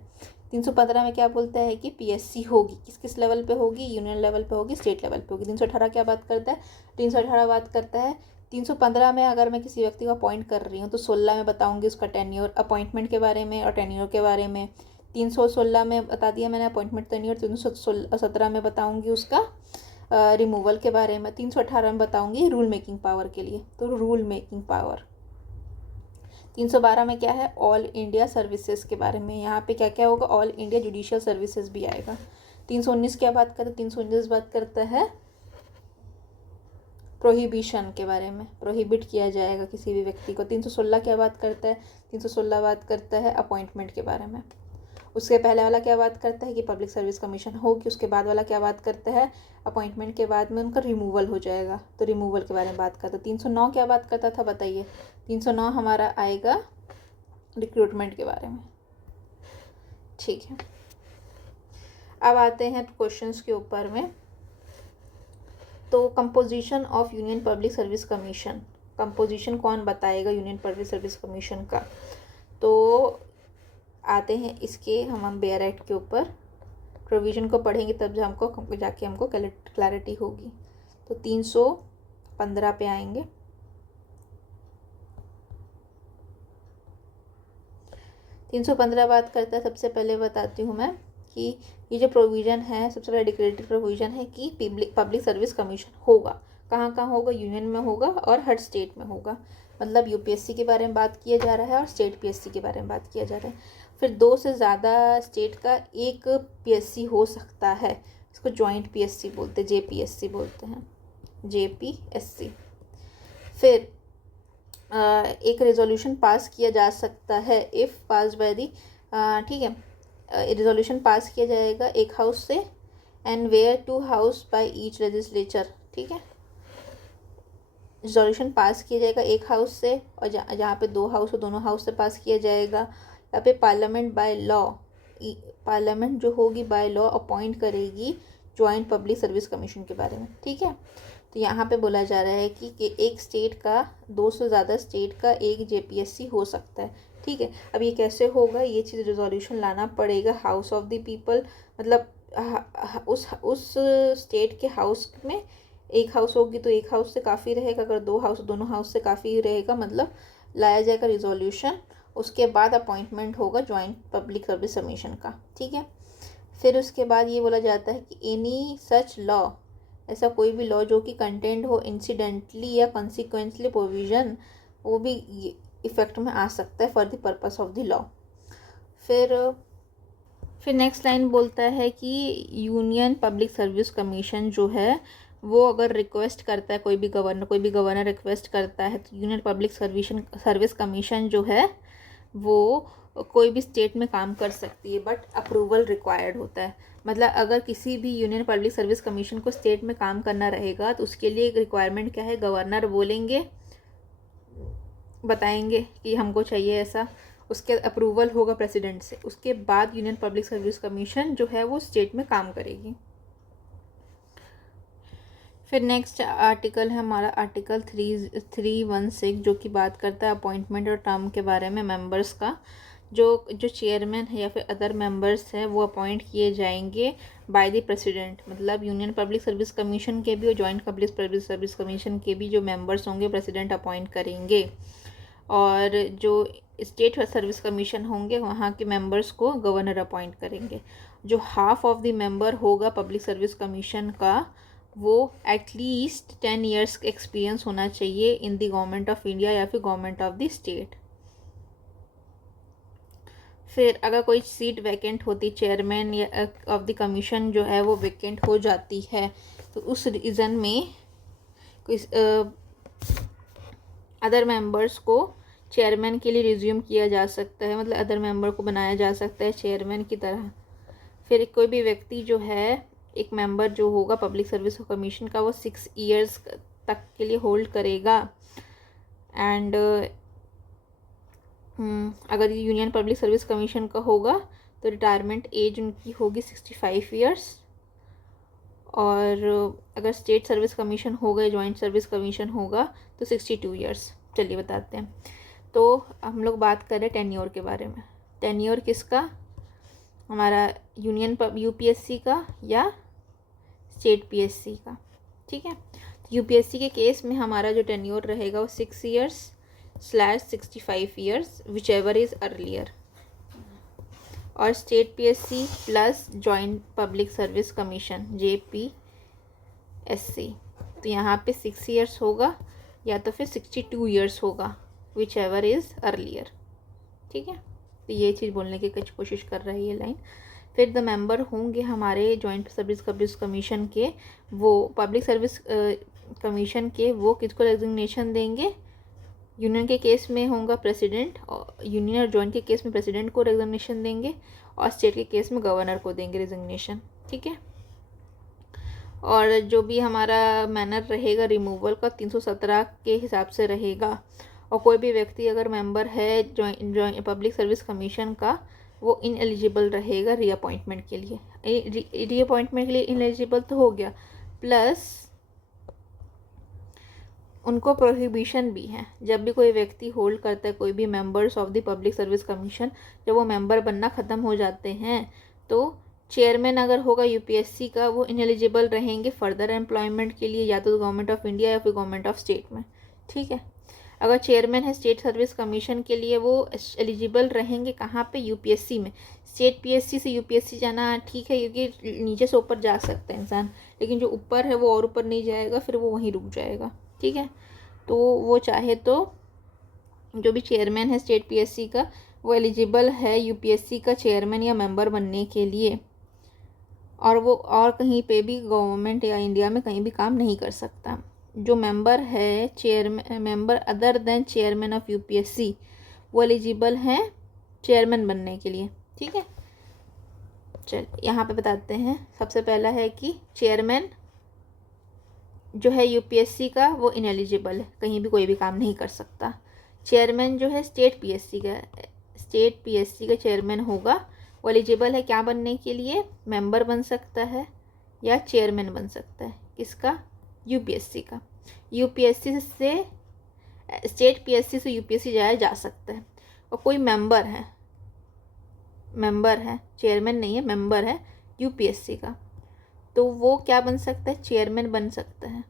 315 में क्या बोलता है कि पीएससी होगी, किस किस लेवल पे होगी? यूनियन लेवल पे होगी, स्टेट लेवल पे होगी। 318 क्या बात करता है? 318 बात करता है 315 में अगर मैं किसी व्यक्ति को अपॉइंट कर रही हूँ तो 16 में बताऊँगी उसका टेन्योर, अपॉइंटमेंट के बारे में और टेन्योर के बारे में। 316 में बता दिया मैंने अपॉइंटमेंट टेन्योर। 317 में बताऊँगी उसका रिमूवल के बारे में। 318 में बताऊँगी रूल मेकिंग पावर के लिए, तो रूल मेकिंग पावर। 312 में क्या है? ऑल इंडिया सर्विसेज के बारे में। यहाँ पे क्या क्या होगा? ऑल इंडिया जुडिशियल सर्विसेज भी आएगा। 319 क्या बात करता है? 319 बात करता है प्रोहिबिशन के बारे में, प्रोहिबिट किया जाएगा किसी भी व्यक्ति को। 316 क्या बात करता है? 316 बात करता है अपॉइंटमेंट के बारे में। उसके पहले वाला क्या बात करता है कि पब्लिक सर्विस कमीशन होगी, उसके बाद वाला क्या बात करता है अपॉइंटमेंट के बाद में उनका रिमूवल हो जाएगा, तो रिमूवल के बारे में बात करता है। 309 क्या बात करता था बताइए? 309 हमारा आएगा रिक्रूटमेंट के बारे में, ठीक है। अब आते हैं क्वेश्चंस के ऊपर में। तो composition of union public service commission, composition कौन बताएगा यूनियन पब्लिक सर्विस कमीशन का? तो आते हैं इसके हम बेयर एक्ट के ऊपर, प्रोविज़न को पढ़ेंगे तब जाके हमको क्लैरिटी होगी। तो 315 पे आएंगे। 315 बात करता है, सबसे पहले बताती हूँ मैं कि ये जो प्रोविज़न है, सबसे पहले डिक्लेरेटिव प्रोविज़न है कि पब्लिक सर्विस कमीशन होगा। कहाँ कहाँ होगा? यूनियन में होगा और हर स्टेट में होगा। मतलब यूपीएससी के बारे में बात किया जा रहा है और स्टेट पीएससी के बारे में बात किया जा रहा है। फिर 2 से ज़्यादा स्टेट का एक पीएससी हो सकता है, इसको जॉइंट पीएससी बोलते हैं, जेपीएससी बोलते हैं, जेपीएससी। फिर एक रेजोल्यूशन पास किया जा सकता है इफ़ पास बाय दी, ठीक है, रेजोल्यूशन पास किया जाएगा एक हाउस से and where 2 house by each legislature, ठीक है। रेजोल्यूशन पास किया जाएगा एक हाउस से, और जहाँ पे 2 हाउस हो दोनों हाउस से पास किया जाएगा। यहाँ पे पार्लियामेंट बाय लॉ, पार्लियामेंट जो होगी बाय लॉ अपॉइंट करेगी जॉइंट पब्लिक सर्विस कमीशन के बारे में, ठीक है। तो यहाँ पे बोला जा रहा है कि एक स्टेट का 2 से ज़्यादा स्टेट का एक जेपीएससी हो सकता है, ठीक है। अब ये कैसे होगा? ये चीज़ रेजोल्यूशन लाना पड़ेगा हाउस ऑफ द पीपल, मतलब उस स्टेट के हाउस में एक हाउस होगी तो एक हाउस से काफ़ी रहेगा, अगर 2 हाउस दोनों हाउस से काफ़ी रहेगा, मतलब लाया जाएगा रिजोल्यूशन। उसके बाद अपॉइंटमेंट होगा जॉइंट पब्लिक सर्विस कमीशन का, ठीक है। फिर उसके बाद ये बोला जाता है कि एनी सच लॉ, ऐसा कोई भी लॉ जो कि कंटेंट हो इंसिडेंटली या कॉन्सिक्वेंसली प्रोविज़न, वो भी इफेक्ट में आ सकता है for the purpose of the law. फिर नेक्स्ट लाइन बोलता है कि यूनियन पब्लिक सर्विस कमीशन जो है वो अगर रिक्वेस्ट करता है, कोई भी गवर्नर रिक्वेस्ट करता है, तो यूनियन पब्लिक सर्विस कमीशन जो है वो कोई भी स्टेट में काम कर सकती है, बट अप्रूवल रिक्वायर्ड होता है। मतलब अगर किसी भी यूनियन पब्लिक सर्विस कमीशन को स्टेट में काम करना रहेगा तो उसके लिए एक रिक्वायरमेंट क्या है? गवर्नर बोलेंगे, बताएंगे कि हमको चाहिए ऐसा, उसके अप्रूवल होगा प्रेसिडेंट से, उसके बाद यूनियन पब्लिक सर्विस कमीशन जो है वो स्टेट में काम करेगी। फिर नेक्स्ट आर्टिकल है हमारा आर्टिकल 316 जो कि बात करता है अपॉइंटमेंट और टर्म के बारे में। मेंबर्स का जो चेयरमैन है या फिर अदर मेंबर्स हैं वो अपॉइंट किए जाएंगे बाय द प्रेसिडेंट। मतलब यूनियन पब्लिक सर्विस कमीशन के भी और जॉइंट पब्लिक सर्विस कमीशन के भी जो मेंबर्स होंगे प्रेसिडेंट अपॉइंट करेंगे, और जो स्टेट सर्विस कमीशन होंगे वहाँ के मेंबर्स को गवर्नर अपॉइंट करेंगे। जो हाफ ऑफ द मेंबर होगा पब्लिक सर्विस कमीशन का वो एटलीस्ट 10 ईयर्स एक्सपीरियंस होना चाहिए in the government of India या फिर गवर्नमेंट ऑफ द स्टेट। फिर अगर कोई सीट वैकेंट होती, चेयरमैन या ऑफ द कमीशन जो है वो वैकेंट हो जाती है, तो उस रीज़न में कोई अदर मेंबर्स को चेयरमैन के लिए रिज्यूम किया जा सकता है, मतलब अदर मेंबर को बनाया जा सकता है चेयरमैन की तरह। फिर कोई भी व्यक्ति जो है, एक मेंबर जो होगा पब्लिक सर्विस कमीशन का, वो 6 ईयर्स तक के लिए होल्ड करेगा। एंड अगर ये यूनियन पब्लिक सर्विस कमीशन का होगा तो रिटायरमेंट एज उनकी होगी 65 ईयर्स, और अगर स्टेट सर्विस कमीशन होगा, जॉइंट सर्विस कमीशन होगा तो 62 ईयर्स। चलिए बताते हैं। तो हम लोग बात करें टेन्योर के बारे में। टेन्योर किसका? हमारा यूनियन यूपीएससी का या स्टेट पीएससी का, ठीक है। यूपीएससी के केस में हमारा जो टेन्योर रहेगा वो 6 years years whichever is earlier, और state PSC plus joint public service commission JPSC, तो यहाँ पे 6 ईयर्स होगा या तो फिर 62 ईयर्स होगा विच एवर इज़ अर्लियर, ठीक है। तो ये चीज़ बोलने की कुछ कोशिश कर रही है लाइन। फिर द मेंबर होंगे हमारे जॉइंट सर्विस कमीशन के, वो पब्लिक सर्विस कमीशन के, वो किसको रेजिग्नेशन देंगे? यूनियन के केस में होगा प्रेसिडेंट, और यूनियन और जॉइंट के केस में प्रेसिडेंट को रेजिग्नेशन देंगे और स्टेट के केस में गवर्नर को देंगे रेजिग्नेशन। ठीक है। और जो भी हमारा मैनर रहेगा रिमूवल का 317 के हिसाब से रहेगा। और कोई भी व्यक्ति अगर मेंबर है जॉइंट पब्लिक सर्विस कमीशन का, वो इनएलिजिबल रहेगा रीअपॉइंटमेंट के लिए। रीअपॉइंटमेंट के लिए इनएलिजिबल तो हो गया, प्लस उनको प्रोहिबिशन भी है। जब भी कोई व्यक्ति होल्ड करता है, कोई भी members of the public service commission, जब वो मेंबर बनना ख़त्म हो जाते हैं तो चेयरमैन अगर होगा यूपीएससी का, वो इनएलिजिबल रहेंगे फर्दर एम्प्लॉयमेंट के लिए, या तो गवर्नमेंट ऑफ इंडिया या फिर गवर्नमेंट ऑफ स्टेट में। ठीक है। अगर चेयरमैन है स्टेट सर्विस कमीशन के लिए, वो एलिजिबल रहेंगे कहाँ पे? यूपीएससी में। स्टेट पीएससी से यूपीएससी जाना ठीक है, क्योंकि नीचे से ऊपर जा सकता है इंसान, लेकिन जो ऊपर है वो और ऊपर नहीं जाएगा, फिर वो वहीं रुक जाएगा। ठीक है। तो वो चाहे तो जो भी चेयरमैन है स्टेट पीएससी का, वो एलिजिबल है यूपीएससी का चेयरमैन या मेंबर बनने के लिए, और वो और कहीं पे भी गवर्नमेंट या इंडिया में कहीं भी काम नहीं कर सकता। जो मेंबर है chairman, member other than chairman of UPSC, वो एलिजिबल हैं चेयरमैन बनने के लिए। ठीक है। चल यहाँ पे बताते हैं। सबसे पहला है कि चेयरमैन जो है यूपीएससी का, वो इनएलिजिबल है, कहीं भी कोई भी काम नहीं कर सकता। चेयरमैन जो है स्टेट पीएससी का चेयरमैन होगा, वो एलिजिबल है क्या बनने के लिए? मेंबर बन सकता है या चेयरमैन बन सकता है। किसका? यूपीएससी का। यूपीएससी से स्टेट पीएससी से यूपीएससी जाया जा सकता है। और कोई मेंबर है, चेयरमैन नहीं है, मेंबर है यूपीएससी का, तो वो क्या बन सकता है? चेयरमैन बन सकता है।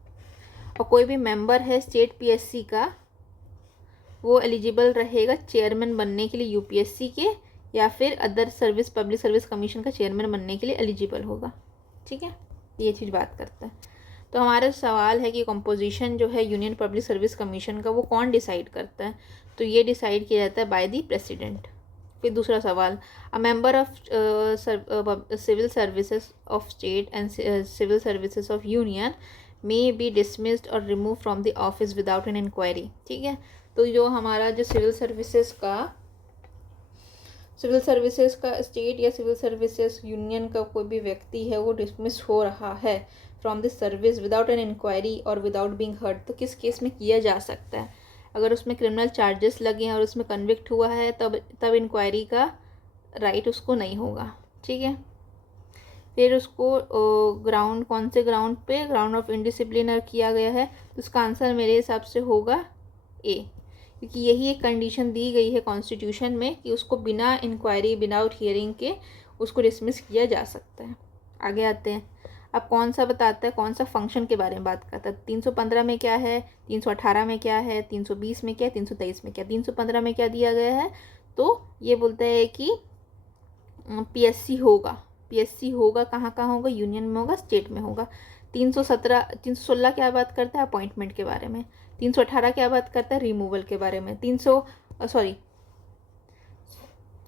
और कोई भी मेंबर है स्टेट पीएससी का, वो एलिजिबल रहेगा चेयरमैन बनने के लिए यूपीएससी के, या फिर other service public service commission का चेयरमैन बनने के लिए एलिजिबल होगा। ठीक है। ये चीज़ बात करता है। तो हमारा सवाल है कि कंपोजिशन जो है यूनियन पब्लिक सर्विस कमीशन का, वो कौन डिसाइड करता है? तो ये डिसाइड किया जाता है बाय द प्रेसिडेंट। फिर दूसरा सवाल, a member of civil services of state and civil services of union may be dismissed और remove from the office without an inquiry. ठीक है। तो जो हमारा जो सिविल सर्विसेज का स्टेट या सिविल सर्विसेज यूनियन का कोई भी व्यक्ति है, वो डिसमिस हो रहा है from this service without an inquiry और विदाउट बीइंग हर्ड, तो किस केस में किया जा सकता है? अगर उसमें क्रिमिनल चार्जेस लगे हैं और उसमें कन्विक्ट हुआ है, तब इंक्वायरी का राइट उसको नहीं होगा। ठीक है। फिर उसको ग्राउंड, कौन से ग्राउंड पे? ग्राउंड ऑफ इनडिसिप्लिनर किया गया है, तो उसका आंसर मेरे हिसाब से होगा ए, क्योंकि यही एक कंडीशन दी गई है कॉन्स्टिट्यूशन में कि उसको बिना इंक्वायरी, विदाउट हियरिंग के उसको डिसमिस किया जा सकता है। आगे आते हैं। अब कौन सा बताता है, कौन सा फंक्शन के बारे में बात करता है? 315 में क्या है, 318 में क्या है, 320 में क्या है, 323 में क्या? 315 में क्या दिया गया है? तो ये बोलता है कि पीएससी होगा कहाँ कहाँ होगा? यूनियन में होगा, स्टेट में होगा। 316 क्या बात करता है? अपॉइंटमेंट के बारे में। 318 क्या बात करता है? रिमूवल के बारे में।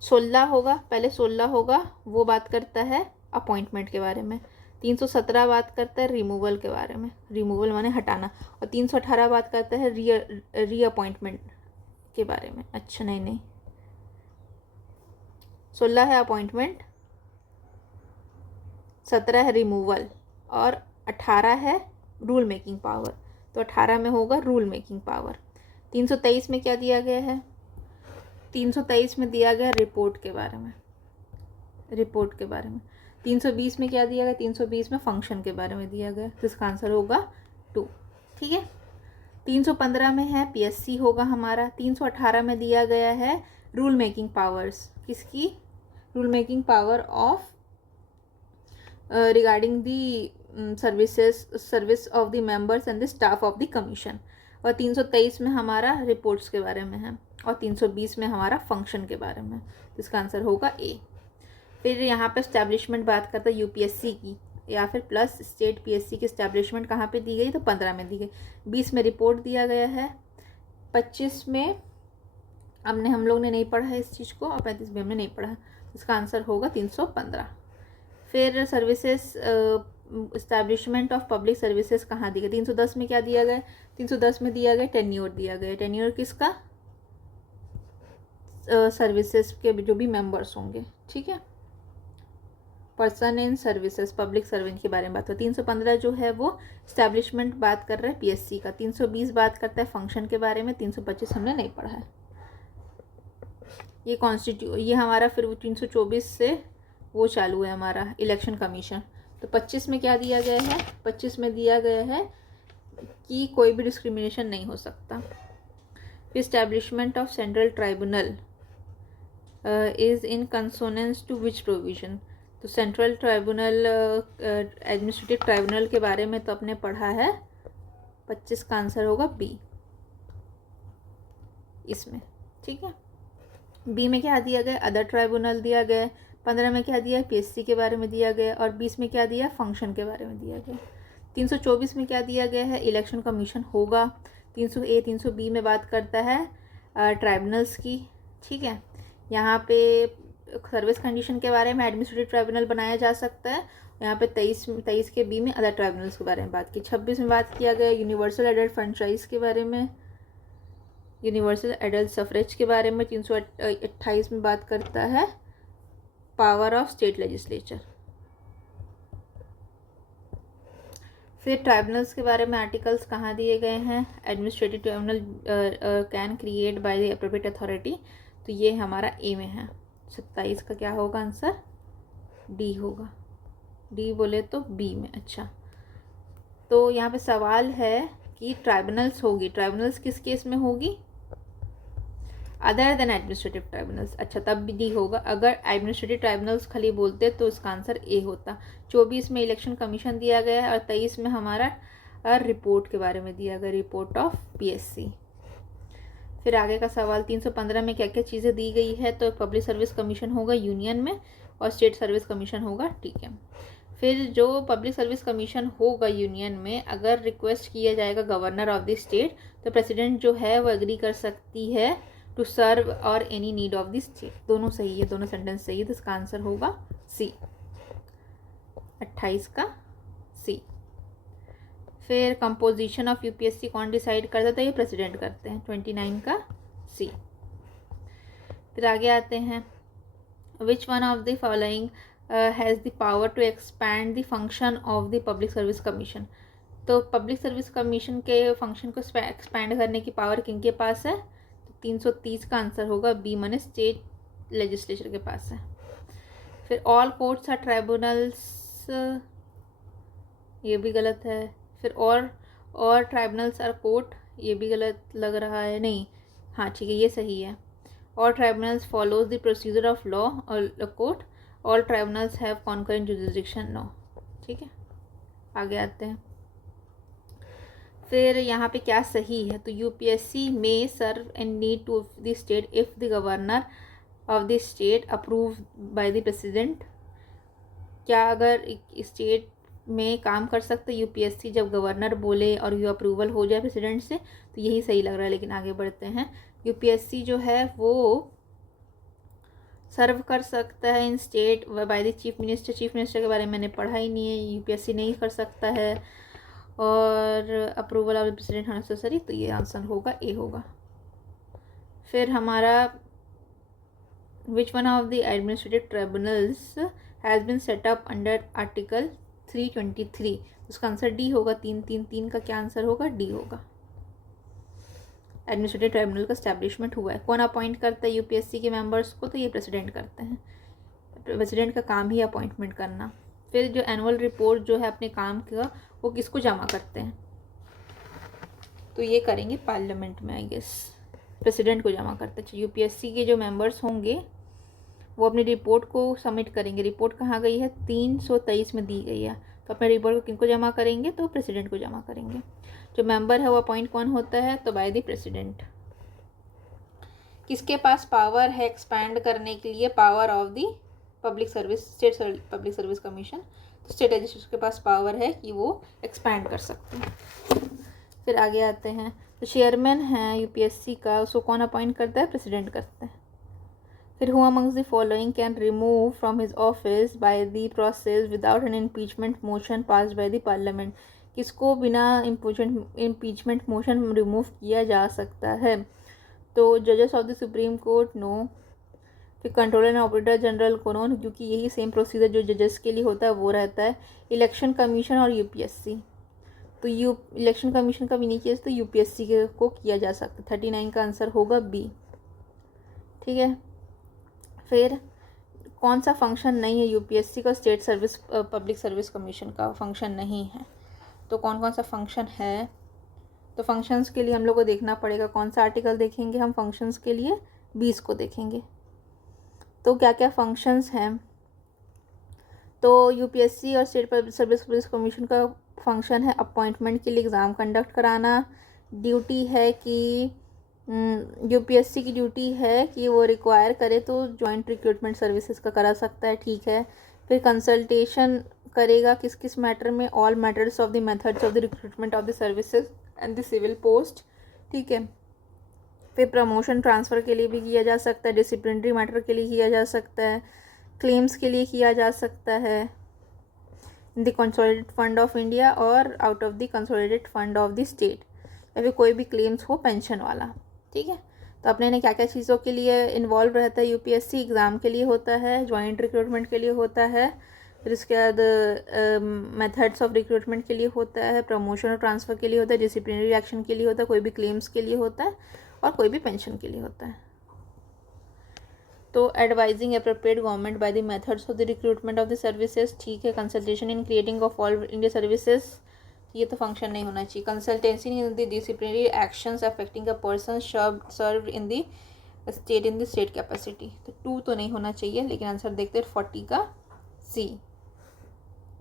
16 होगा, पहले 16 होगा, वो बात करता है अपॉइंटमेंट के बारे में। 317 बात करता है रिमूवल के बारे में, रिमूवल माने हटाना। और 318 बात करता है रीअपॉइंटमेंट के बारे में। अच्छा नहीं, 16 है अपॉइंटमेंट, 17 है रिमूवल और 18 है रूल मेकिंग पावर। तो 18 में होगा रूल मेकिंग पावर। 323 में क्या दिया गया है? 323 में दिया गया रिपोर्ट के बारे में। 320 में क्या दिया गया? 320 में फंक्शन के बारे में दिया गया, तो इसका आंसर होगा 2। ठीक है। 315 में है पीएससी होगा हमारा। 318 में दिया गया है रूल मेकिंग पावर्स। किसकी? Rule making power of regarding the service of the members and the staff of the commission. और 323 में हमारा रिपोर्ट्स के बारे में है, और 320 में हमारा फंक्शन के बारे में। तो इसका आंसर होगा ए। फिर यहाँ पे एस्टैब्लिशमेंट बात करता है यूपीएससी की, या फिर प्लस स्टेट पीएससी की एस्टैब्लिशमेंट कहाँ पे दी गई? तो 15 में दी गई। 20 में रिपोर्ट दिया गया है। 25 में हम लोग ने नहीं पढ़ा है इस चीज़ को, और 35 में हमने नहीं पढ़ा। इसका आंसर होगा 315। फिर services establishment of public services कहाँ दी गई? 310 में क्या दिया गया? 310 में दिया गया टेन्योर दिया गया। टेन्योर किसका? सर्विसेज के जो भी मेंबर्स होंगे, ठीक है, person in services, public servant के बारे में बात हो। 315 जो है वो इस्टेब्लिशमेंट बात कर रहा है पीएससी का। 320 बात करता है फंक्शन के बारे में। 325 हमने नहीं पढ़ा है। ये हमारा फिर 324 से वो चालू है हमारा इलेक्शन कमीशन। तो 25 में क्या दिया गया है? 25 में दिया गया है कि कोई भी डिस्क्रिमिनेशन नहीं हो सकता। Establishment of central tribunal is in consonance to which provision? तो सेंट्रल ट्राइब्यूनल, एडमिनिस्ट्रेटिव ट्राइब्यूनल के बारे में तो आपने पढ़ा है। 25 का आंसर होगा बी इसमें, ठीक है। बी में क्या दिया गया? अदर ट्राइब्यूनल दिया गया। 15 में क्या दिया? पीएससी के बारे में दिया गया। और 20 में क्या दिया? फंक्शन के बारे में दिया गया। 324 में क्या दिया गया है? इलेक्शन कमीशन होगा। 300A 300B में बात करता है ट्राइब्यूनल्स की, ठीक है। यहाँ पे सर्विस कंडीशन के बारे में एडमिनिस्ट्रेटिव ट्राइब्यूनल बनाया जा सकता है। यहाँ पे 23 के बी में अदर ट्राइब्यूनल्स के बारे में बात की। 26 में बात किया गया यूनिवर्सल एडल्ट फ्रेंचाइज के बारे में, यूनिवर्सल एडल्ट सफरेज के बारे में। 328 में बात करता है पावर ऑफ स्टेट लेजिस्लेचर। फिर ट्राइब्यूनल्स के बारे में आर्टिकल्स कहाँ दिए गए हैं? Administrative tribunal can create by the appropriate authority. तो ये हमारा ए में है। 27 का क्या होगा आंसर? डी होगा। डी बोले तो बी में। अच्छा, तो यहाँ पे सवाल है कि ट्राइब्यूनल्स होगी, ट्राइब्यूनल्स किस केस में होगी? Other than administrative tribunals. अच्छा, तब भी डी होगा। अगर एडमिनिस्ट्रेटिव ट्राइब्यूनल्स खाली बोलते तो इसका आंसर ए होता। 24 में इलेक्शन कमीशन दिया गया है और 23 में हमारा रिपोर्ट के बारे में दिया गया, रिपोर्ट ऑफ पीएससी। फिर आगे का सवाल 315 में क्या क्या चीज़ें दी गई है? तो पब्लिक सर्विस कमीशन होगा यूनियन में और स्टेट सर्विस कमीशन होगा, ठीक है। फिर जो पब्लिक सर्विस कमीशन होगा यूनियन में, अगर रिक्वेस्ट किया जाएगा गवर्नर ऑफ द स्टेट तो प्रेसिडेंट जो है वो एग्री कर सकती है टू सर्व और any need of the state. दोनों सही है, दोनों सेंटेंस सही है, तो इसका आंसर होगा सी, 28 का सी। फिर कंपोजिशन ऑफ यूपीएससी कौन डिसाइड करता है? तो ये प्रेसिडेंट करते हैं, 29 का सी। फिर आगे आते हैं, which one of the following has the power to expand the function of the public service commission? तो पब्लिक सर्विस कमीशन के फंक्शन को एक्सपैंड करने की पावर किनके पास है? तो 330 का आंसर होगा बी, माने स्टेट लेजिस्लेचर के पास है। फिर ऑल कोर्ट्स आर ट्राइब्यूनल्स, ये भी गलत है। फिर और ट्राइब्यूनल्स आर कोर्ट, ये भी गलत लग रहा है, नहीं, हाँ ठीक है, ये सही है। और tribunals follows the procedure of law और court. All tribunals have concurrent jurisdiction, no, ठीक है। आगे आते हैं, फिर यहाँ पे क्या सही है? तो यूपीएससी में serve and need to the state if the governor of the state approve by the president. क्या अगर स्टेट में काम कर सकते यूपीएससी जब गवर्नर बोले और ये अप्रूवल हो जाए प्रेसिडेंट से? तो यही सही लग रहा है, लेकिन आगे बढ़ते हैं। यूपीएससी जो है वो सर्व कर सकता है इन state by the chief minister. Chief minister के बारे में मैंने पढ़ा ही नहीं है, यूपीएससी नहीं कर सकता है। और approval of the president necessary, तो ये आंसर होगा ए होगा। फिर हमारा which one of the administrative tribunals has been set up under article 323, उसका आंसर डी होगा। 333 का क्या आंसर होगा? डी होगा। एडमिनिस्ट्रेटिव ट्राइब्यूनल का स्टैब्लिशमेंट हुआ है। कौन अपॉइंट करता है यूपीएससी के मेंबर्स को? तो ये प्रेसिडेंट करते हैं। प्रेसिडेंट का काम ही अपॉइंटमेंट करना। फिर जो एनुअल रिपोर्ट जो है अपने काम का, वो किसको जमा करते हैं? तो ये करेंगे पार्लियामेंट में, आई गेस प्रेसिडेंट को जमा करते हैं। यूपीएससी के जो मेंबर्स होंगे वो अपनी रिपोर्ट को सबमिट करेंगे। रिपोर्ट कहाँ गई है? 323 में दी गई है। तो अपने रिपोर्ट को किनको जमा करेंगे? तो प्रेसिडेंट को जमा करेंगे। जो मेंबर है वो अपॉइंट कौन होता है? तो बाय द प्रेसिडेंट। किसके पास पावर है एक्सपैंड करने के लिए? Power of the public service, state public service commission. तो स्टेट लेजिस्लेचर के पास पावर है कि वो एक्सपैंड कर सकते हैं। फिर आगे आते हैं, तो चेयरमैन है यूपीएससी का, उसको कौन अपॉइंट करता है? प्रेसिडेंट करते हैं। फिर who amongst the following can remove from his office by the process without an impeachment motion passed by the parliament, किसको बिना इम्पीचमेंट मोशन रिमूव किया जा सकता है? तो जजेस of the supreme court no. फिर कंट्रोलर एंड ऑपरेटर जनरल को नो, क्योंकि यही सेम प्रोसीजर जो जजेस के लिए होता है वो रहता है। इलेक्शन कमीशन और यूपीएससी, तो इलेक्शन कमीशन का भी नहीं किया तो यूपीएससी को किया जा सकता है। 39 का आंसर होगा बी। ठीक है, फिर कौन सा फंक्शन नहीं है यूपीएससी का? State service public service commission का फंक्शन नहीं है। तो कौन कौन सा फंक्शन है? तो फंक्शंस के लिए हम लोग को देखना पड़ेगा। कौन सा आर्टिकल देखेंगे हम फंक्शंस के लिए? 20 को देखेंगे। तो क्या क्या फंक्शंस हैं? तो यूपीएससी और स्टेट पब्लिक सर्विस कमीशन का फंक्शन है अपॉइंटमेंट के लिए एग्ज़ाम कंडक्ट कराना। ड्यूटी है कि यूपीएससी की ड्यूटी है कि वो रिक्वायर करे तो जॉइंट रिक्रूटमेंट सर्विसेज का करा सकता है। ठीक है, फिर कंसल्टेशन करेगा किस किस मैटर में? All matters of the methods of the recruitment of the services and the civil post. ठीक है, फिर प्रमोशन ट्रांसफ़र के लिए भी किया जा सकता है, डिसिप्लिनरी मैटर के लिए किया जा सकता है, क्लेम्स के लिए किया जा सकता है in the consolidated fund of India और out of the consolidated fund of the state, या फिर कोई भी क्लेम्स हो पेंशन वाला। ठीक है, तो अपने ने क्या क्या चीज़ों के लिए इन्वॉल्व रहता है? यूपीएससी एग्ज़ाम के लिए होता है, जॉइंट रिक्रूटमेंट के लिए होता है, फिर इसके बाद मेथड्स ऑफ रिक्रूटमेंट के लिए होता है, प्रमोशन और ट्रांसफ़र के लिए होता है, डिसिप्लिनरी एक्शन के लिए होता है, कोई भी क्लेम्स के लिए होता है और कोई भी पेंशन के लिए होता है। तो advising appropriate government by the methods of the recruitment of the services. ठीक है, consultation in creating of all India services, ये तो फंक्शन नहीं होना चाहिए। Consultancy in the disciplinary actions affecting a person serve in the state capacity, तो 2 तो नहीं होना चाहिए, लेकिन आंसर देखते हैं 40 का सी,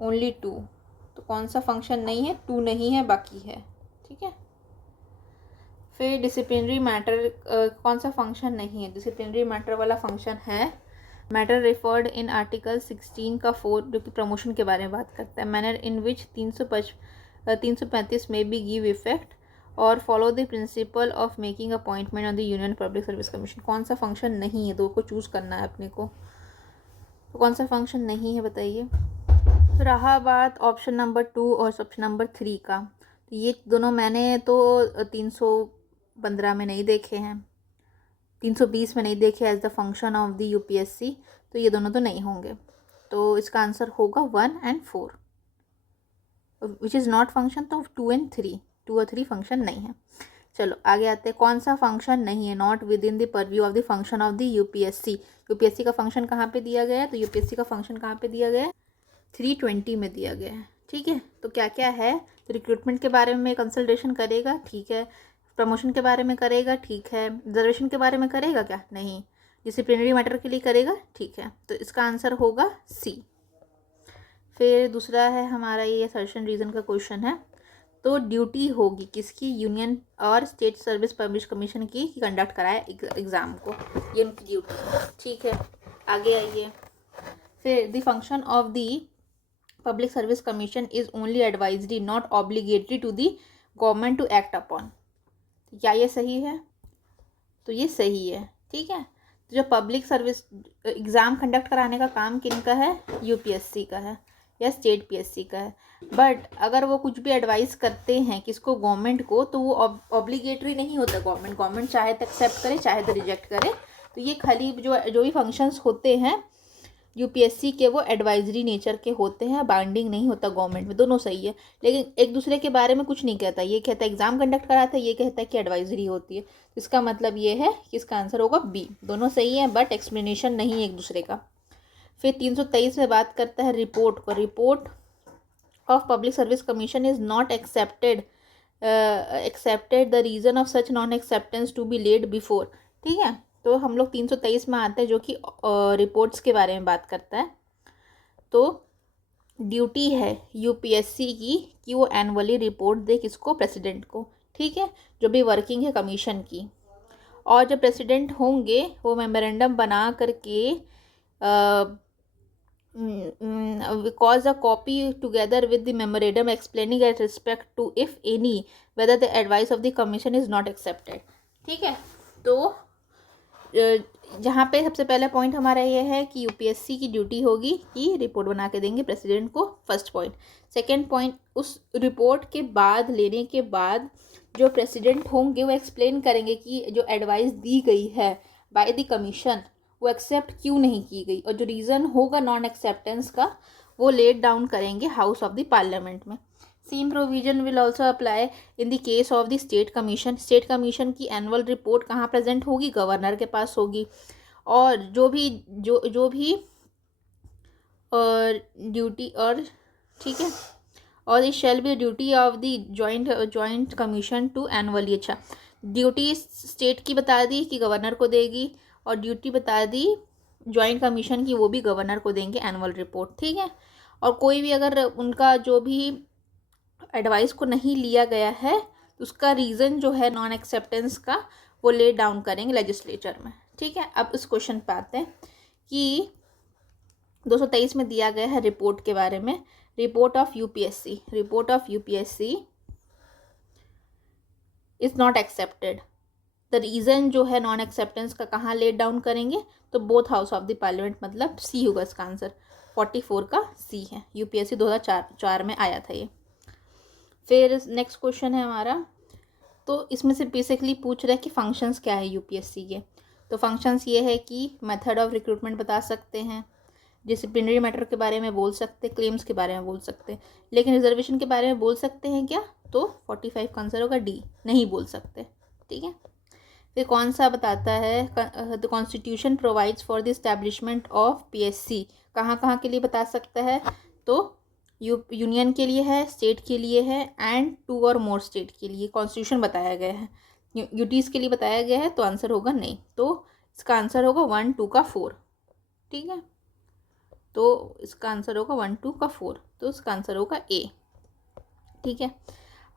ओनली 2। तो कौन सा फंक्शन नहीं है? 2 नहीं है, बाकी है। ठीक है, फिर डिसिप्लिनरी मैटर कौन सा फंक्शन नहीं है? डिसिप्लिनरी मैटर वाला फंक्शन है मैटर रिफर्ड इन आर्टिकल 16 का 4, जो कि प्रमोशन के बारे में बात करता है। मैनर इन विच 335 में बी गिव इफेक्ट और follow the principle of making appointment on the union public service commission. कौन सा फंक्शन नहीं है? 2 को चूज़ करना है अपने को, तो कौन सा फंक्शन नहीं है बताइए? रहा बात ऑप्शन नंबर 2 और ऑप्शन नंबर 3 का, तो ये दोनों मैंने तो 315 में नहीं देखे हैं, 320 में नहीं देखे as the function of the UPSC, तो ये दोनों तो नहीं होंगे। तो इसका आंसर होगा 1 and 4 which is not function. तो 2 and 3, 2 और 3 फंक्शन नहीं है। चलो आगे आते हैं। कौन सा फंक्शन नहीं है? Not with in the purview of the function of the UPSC. UPSC का फंक्शन कहाँ पे दिया गया है? तो यूपीएससी का फंक्शन कहाँ पे दिया गया है? 320 में दिया गया है। ठीक है, तो क्या क्या है? तो रिक्रूटमेंट के बारे में कंसल्टेशन करेगा, ठीक है। प्रमोशन के बारे में करेगा, ठीक है। रिजर्वेशन के बारे में करेगा क्या? नहीं। डिसिप्लिनरी मैटर के लिए करेगा, ठीक है। तो इसका आंसर होगा सी। फिर दूसरा है हमारा ये असर्शन रीजन का क्वेश्चन है। तो ड्यूटी होगी किसकी? यूनियन और स्टेट सर्विस पब्लिश कमीशन की कंडक्ट कराए एग्ज़ाम को, ये उनकी ड्यूटी है। ठीक है, आगे आइए। फिर the function of the public service commission is only advisory not obligatory to the government to act upon. क्या ये सही है? तो ये सही है। ठीक है, तो जो पब्लिक सर्विस एग्ज़ाम कंडक्ट कराने का काम किनका है? यूपीएससी का है या स्टेट पीएससी का है। बट अगर वो कुछ भी एडवाइस करते हैं किसको? गवर्नमेंट को, तो वो ऑब्लिगेटरी नहीं होता। गवर्नमेंट चाहे तो एक्सेप्ट करे चाहे तो रिजेक्ट करे। तो ये खाली जो भी फंक्शंस होते हैं यूपीएससी के वो एडवाइजरी नेचर के होते हैं, बाइंडिंग नहीं होता गवर्नमेंट में। दोनों सही है, लेकिन एक दूसरे के बारे में कुछ नहीं कहता। ये कहता है एग्जाम कंडक्ट कराता है, ये कहता है कि एडवाइजरी होती है। तो इसका मतलब ये है कि इसका आंसर होगा बी। दोनों सही है बट एक्सप्लेनेशन नहीं है एक दूसरे का। फिर 323 में बात करता है रिपोर्ट को। Report of public service commission is not accepted the reason of such non acceptance to be laid before. ठीक है, तो हम लोग 323 में आते हैं जो कि रिपोर्ट्स के बारे में बात करता है। तो ड्यूटी है यूपीएससी की कि वो एनुअली रिपोर्ट दे किसको? प्रेसिडेंट को। ठीक है, जो भी वर्किंग है कमीशन की। और जो प्रेसिडेंट होंगे वो मेमोरेंडम बना करके cause a copy together with the memorandum explaining at respect to if any whether the advice of the commission is not accepted। ठीक है, तो जहाँ पे सबसे पहला पॉइंट हमारा ये है कि यूपीएससी की ड्यूटी होगी कि रिपोर्ट बना के देंगे प्रेसिडेंट को, फर्स्ट पॉइंट। सेकंड पॉइंट, उस रिपोर्ट के बाद, लेने के बाद जो प्रेसिडेंट होंगे वो एक्सप्लेन करेंगे कि जो एडवाइस दी गई है बाय द कमीशन वो एक्सेप्ट क्यों नहीं की गई, और जो रीज़न होगा नॉन एक्सेप्टेंस का वो लेट डाउन करेंगे हाउस ऑफ द पार्लियामेंट में। Same provision will also apply in the case of the state commission. State commission की एनुअल रिपोर्ट कहाँ प्रेजेंट होगी? गवर्नर के पास होगी। और जो भी ड्यूटी, और ठीक है, और it shall be duty of the joint commission to annually. अच्छा, ड्यूटी स्टेट की बता दी कि गवर्नर को देगी, और ड्यूटी बता दी जॉइंट कमीशन की, वो भी गवर्नर को देंगे एनुअल रिपोर्ट, ठीक है। और कोई भी अगर उनका जो भी एडवाइस को नहीं लिया गया है तो उसका रीज़न जो है नॉन एक्सेप्टेंस का वो ले डाउन करेंगे लेजिस्लेचर में, ठीक है। अब इस क्वेश्चन पे आते हैं कि 223 में दिया गया है रिपोर्ट के बारे में, report of UPSC. Report of UPSC is not accepted. The reason जो है नॉन एक्सेप्टेंस का कहाँ लेट डाउन करेंगे? तो both house of the parliament, मतलब सी होगा इसका आंसर। 44 का सी है। यूपीएससी 2004 में आया था ये। फिर नेक्स्ट क्वेश्चन है हमारा, तो इसमें से बेसिकली पूछ रहा है कि फंक्शंस क्या है यूपीएससी के। तो फंक्शंस ये है कि मेथड ऑफ रिक्रूटमेंट बता सकते हैं, डिसिप्लिनरी मैटर के बारे में बोल सकते हैं, क्लेम्स के बारे में बोल सकते हैं, लेकिन रिजर्वेशन के बारे में बोल सकते हैं क्या? तो 45 का आंसर होगा डी, नहीं बोल सकते, ठीक है। फिर कौन सा बताता है, the constitution provides for the establishment of PSC, कहाँ कहाँ के लिए बता सकता है? तो यूनियन के लिए है, स्टेट के लिए है, एंड 2 और मोर स्टेट के लिए कॉन्स्टिट्यूशन बताया गया है। यूटीज़ के लिए बताया गया है तो आंसर होगा नहीं, तो इसका आंसर होगा 1, 2 का 4, ठीक है। तो इसका आंसर होगा 1, 2 का 4, तो इसका आंसर होगा ए, ठीक है।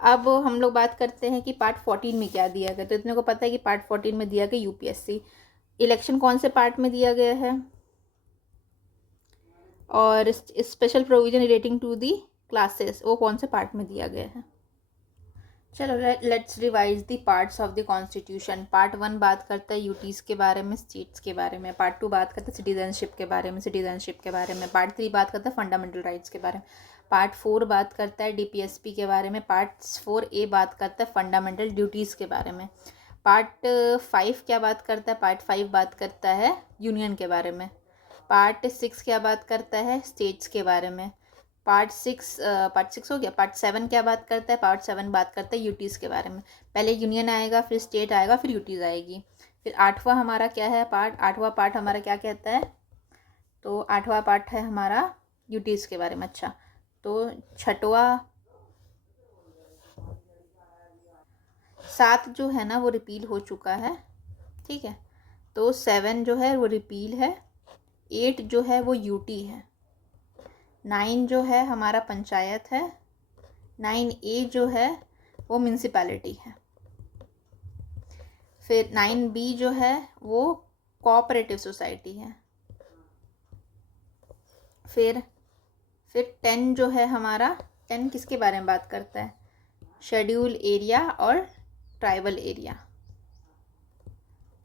अब हम लोग बात करते हैं कि पार्ट 14 में क्या दिया गया। तो इतने को पता है कि पार्ट 14 में दिया गया यूपीएससी इलेक्शन कौन से पार्ट में दिया गया है, और special provision relating to the classes वो कौन से पार्ट में दिया गया है। चलो let's revise the parts of the constitution. Part 1 बात करता है यूटीज़ के बारे में, स्टेट्स के बारे में। पार्ट 2 बात करता है सिटीजनशिप के बारे में। पार्ट 3 बात करता है फंडामेंटल राइट्स के बारे में। पार्ट 4 बात करता है डीपीएसपी के बारे में। पार्ट 4A बात करता है फंडामेंटल ड्यूटीज़ के बारे में। पार्ट 5 क्या बात करता है? पार्ट 5 बात करता है यूनियन के बारे में। पार्ट 6 क्या बात करता है? स्टेट्स के बारे में। पार्ट 6 हो गया। पार्ट 7 क्या बात करता है? पार्ट 7 बात करता है यूटीज़ के बारे में। पहले यूनियन आएगा, फिर स्टेट आएगा, फिर यूटीज़ आएगी। फिर 8वां हमारा क्या है पार्ट? 8वां पार्ट हमारा क्या कहता है? तो 8वां पार्ट है हमारा यूटीज़ के बारे में। अच्छा, तो 7 जो है ना वो रिपील हो चुका है, ठीक है। तो 7 जो है वो रिपील है, 8 जो है वो यूटी है, 9 जो है हमारा पंचायत है, 9A जो है वो म्यूनसिपैलिटी है। फिर 9B जो है वो कोऑपरेटिव सोसाइटी है। फिर 10 जो है हमारा, 10 किसके बारे में बात करता है? शेड्यूल एरिया और ट्राइबल एरिया।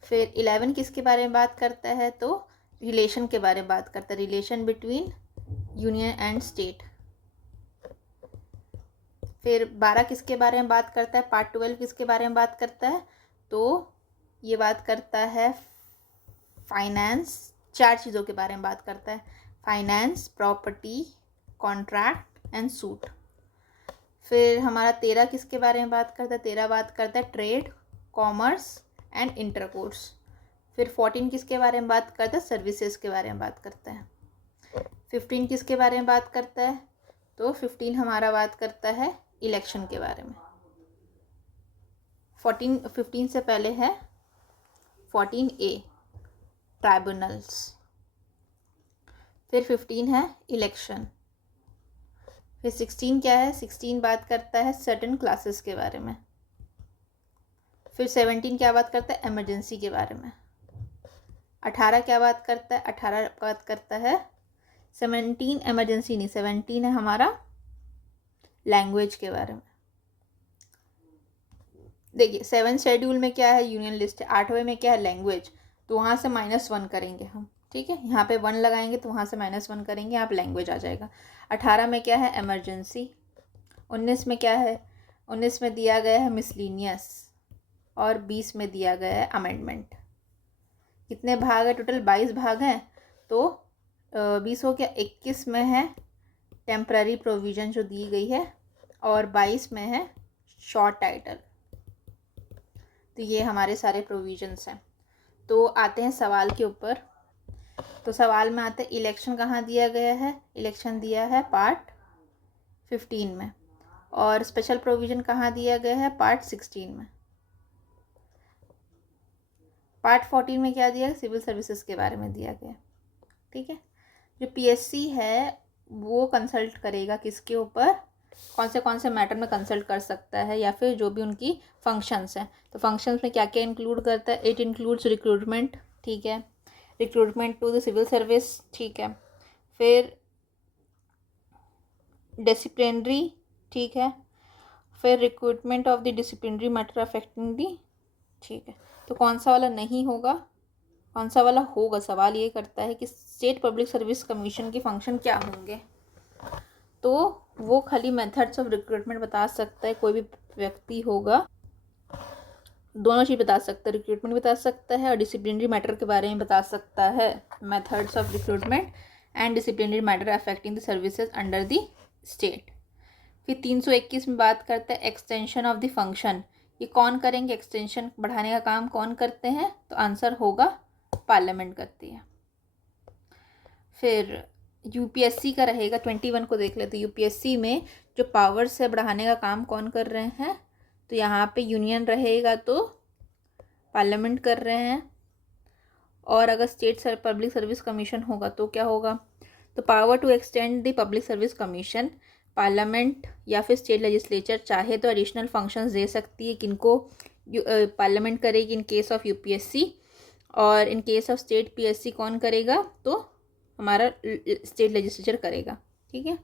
फिर 11 किसके बारे में बात करता है? तो रिलेशन के बारे में बात करता है, relation between union and state. फिर 12 किसके बारे में बात करता है? पार्ट 12 किसके बारे में बात करता है? तो ये बात करता है फाइनेंस, 4 चीज़ों के बारे में बात करता है, finance, property, contract and suit. फिर हमारा 13 किसके बारे में बात करता है? 13 बात करता है ट्रेड, कॉमर्स एंड इंटरकोर्स। फिर 14 किसके बारे में बात करता है? सर्विसेज के बारे में बात करता है। 15 किसके बारे में बात करता है? तो 15 हमारा बात करता है इलेक्शन के बारे में। 15 से पहले है 14A ट्राइब्यूनल्स। फिर 15 है इलेक्शन। फिर 16 क्या है? 16 बात करता है सर्टेन क्लासेस के बारे में। फिर 17 क्या बात करता है? इमरजेंसी के बारे में। 18 क्या बात करता है? 18 बात करता है 17 इमरजेंसी नहीं, 17 है हमारा लैंग्वेज के बारे में। देखिए 7 शेड्यूल में क्या है? यूनियन लिस्ट है। 8वें में क्या है? लैंग्वेज। तो वहाँ से -1 करेंगे हम, ठीक है। यहाँ पे 1 लगाएंगे तो वहाँ से -1 करेंगे, आप लैंग्वेज आ जाएगा। 18 में क्या है, इमरजेंसी। 19 में क्या है, 19 में दिया गया है मिसलीनियस, और 20 में दिया गया है अमेंडमेंट। कितने भाग है, टोटल 22 भाग हैं। तो 20 हो गया, 21 में है टेम्पररी प्रोविज़न जो दी गई है, और 22 में है शॉर्ट टाइटल। तो ये हमारे सारे प्रोविजंस हैं। तो आते हैं सवाल के ऊपर। तो सवाल में आते हैं, इलेक्शन कहाँ दिया गया है, इलेक्शन दिया है पार्ट 15 में, और स्पेशल प्रोविज़न कहाँ दिया गया है, पार्ट 16 में। पार्ट 14 में क्या दिया है, सिविल सर्विसेज के बारे में दिया गया, ठीक है। जो पीएससी है वो कंसल्ट करेगा किसके ऊपर, कौन से मैटर में कंसल्ट कर सकता है, या फिर जो भी उनकी फंक्शंस हैं। तो फंक्शंस में क्या क्या इंक्लूड करता है, इट इंक्लूड्स रिक्रूटमेंट, ठीक है, recruitment to the civil service, ठीक है, फिर डिसिप्लिनरी, ठीक है, फिर recruitment of the disciplinary matter affecting the, ठीक है। तो कौन सा वाला नहीं होगा, कौन सा वाला होगा, सवाल ये करता है कि स्टेट पब्लिक सर्विस कमीशन के फंक्शन क्या होंगे। तो वो खाली मेथड्स ऑफ रिक्रूटमेंट बता सकता है, कोई भी व्यक्ति होगा, दोनों चीज़ बता सकता है, रिक्रूटमेंट बता सकता है और डिसिप्लिनरी मैटर के बारे में बता सकता है, methods of recruitment and disciplinary matter affecting the services under the state. फिर 321 में बात करता है एक्सटेंशन ऑफ द फंक्शन। ये कौन करेंगे, एक्सटेंशन बढ़ाने का काम कौन करते हैं, तो आंसर होगा पार्लियामेंट करती है। फिर यूपीएससी का रहेगा, 21 को देख लेते हैं। यूपीएससी में जो पावर्स है बढ़ाने का काम कौन कर रहे हैं, तो यहाँ पे यूनियन रहेगा तो पार्लियामेंट कर रहे हैं, और अगर स्टेट पब्लिक सर्विस कमीशन होगा तो क्या होगा, तो power to extend the public service commission, parliament या फिर स्टेट लेजिस्लेचर चाहे तो एडिशनल फंक्शंस दे सकती है, किनको पार्लियामेंट करेगी इन केस ऑफ यूपीएससी, और in case of state PSC कौन करेगा, तो हमारा स्टेट लेजिस्लेचर करेगा, ठीक है।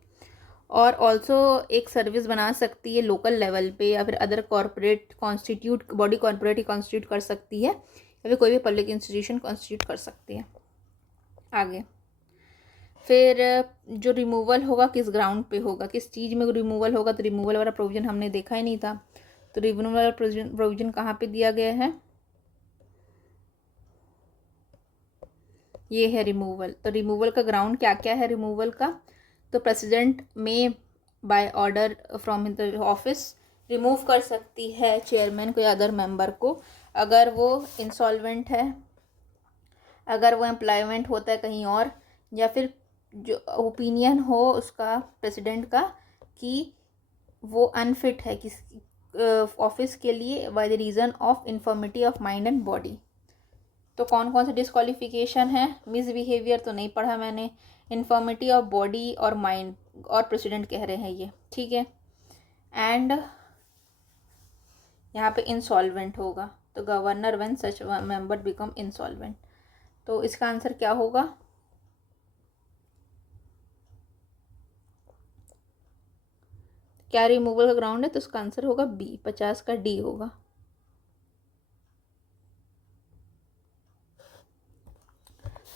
और ऑल्सो एक सर्विस बना सकती है लोकल लेवल पे, या फिर other corporate constitute body corporate ही कॉन्स्टिट्यूट कर सकती है, या फिर कोई भी पब्लिक इंस्टीट्यूशन कॉन्स्टिट्यूट कर सकती है। आगे फिर जो रिमूवल होगा किस ग्राउंड पे होगा, किस चीज़ में रिमूवल होगा, तो रिमूवल वाला प्रोविज़न हमने देखा ही नहीं था। तो रिमूवल वाला प्रोविज़न कहाँ पे दिया गया है, ये है रिमूवल। तो रिमूवल का ग्राउंड क्या क्या है रिमूवल का, तो प्रेसिडेंट में by order from the office remove कर सकती है चेयरमैन को या अदर मेंबर को, अगर वो इंसॉल्वेंट है, अगर वो एम्प्लॉयमेंट होता है कहीं और, या फिर जो ओपिनियन हो उसका प्रेसिडेंट का कि वो अनफिट है किस ऑफिस के लिए by the reason of infirmity of mind and body. तो कौन कौन से डिस्क्वालिफिकेशन है, मिसबिहेवियर तो नहीं पढ़ा मैंने, इन्फर्मिटी ऑफ बॉडी और माइंड और प्रेसिडेंट कह रहे हैं ये, ठीक है। एंड यहाँ पे इंसॉल्वेंट होगा, तो governor when such member become insolvent. तो इसका आंसर क्या होगा, क्या रिमूवल का ग्राउंड है, तो उसका आंसर होगा बी, 50 का डी होगा।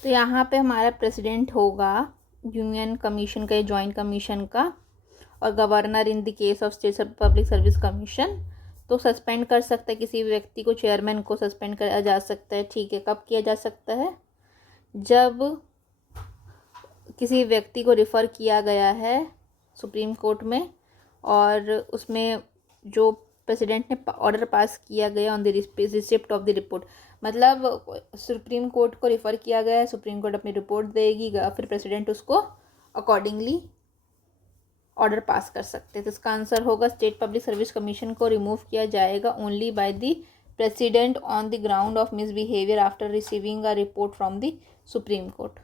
तो यहाँ पे हमारा प्रेसिडेंट होगा यूनियन कमीशन का, जॉइंट कमीशन का, और governor in the case of state public service commission. तो सस्पेंड कर सकता है किसी भी व्यक्ति को, चेयरमैन को सस्पेंड किया जा सकता है, ठीक है। कब किया जा सकता है, जब किसी व्यक्ति को रिफ़र किया गया है सुप्रीम कोर्ट में, और उसमें जो प्रेसिडेंट ने ऑर्डर पास किया गया on the receipt of the report, मतलब सुप्रीम कोर्ट को रिफ़र किया गया है, सुप्रीम कोर्ट अपनी रिपोर्ट देगी, फिर प्रेसिडेंट उसको अकॉर्डिंगली ऑर्डर पास कर सकते हैं। तो इसका आंसर होगा स्टेट पब्लिक सर्विस कमीशन को रिमूव किया जाएगा only by the president on the ground of misbehaviour after receiving a report from the supreme court.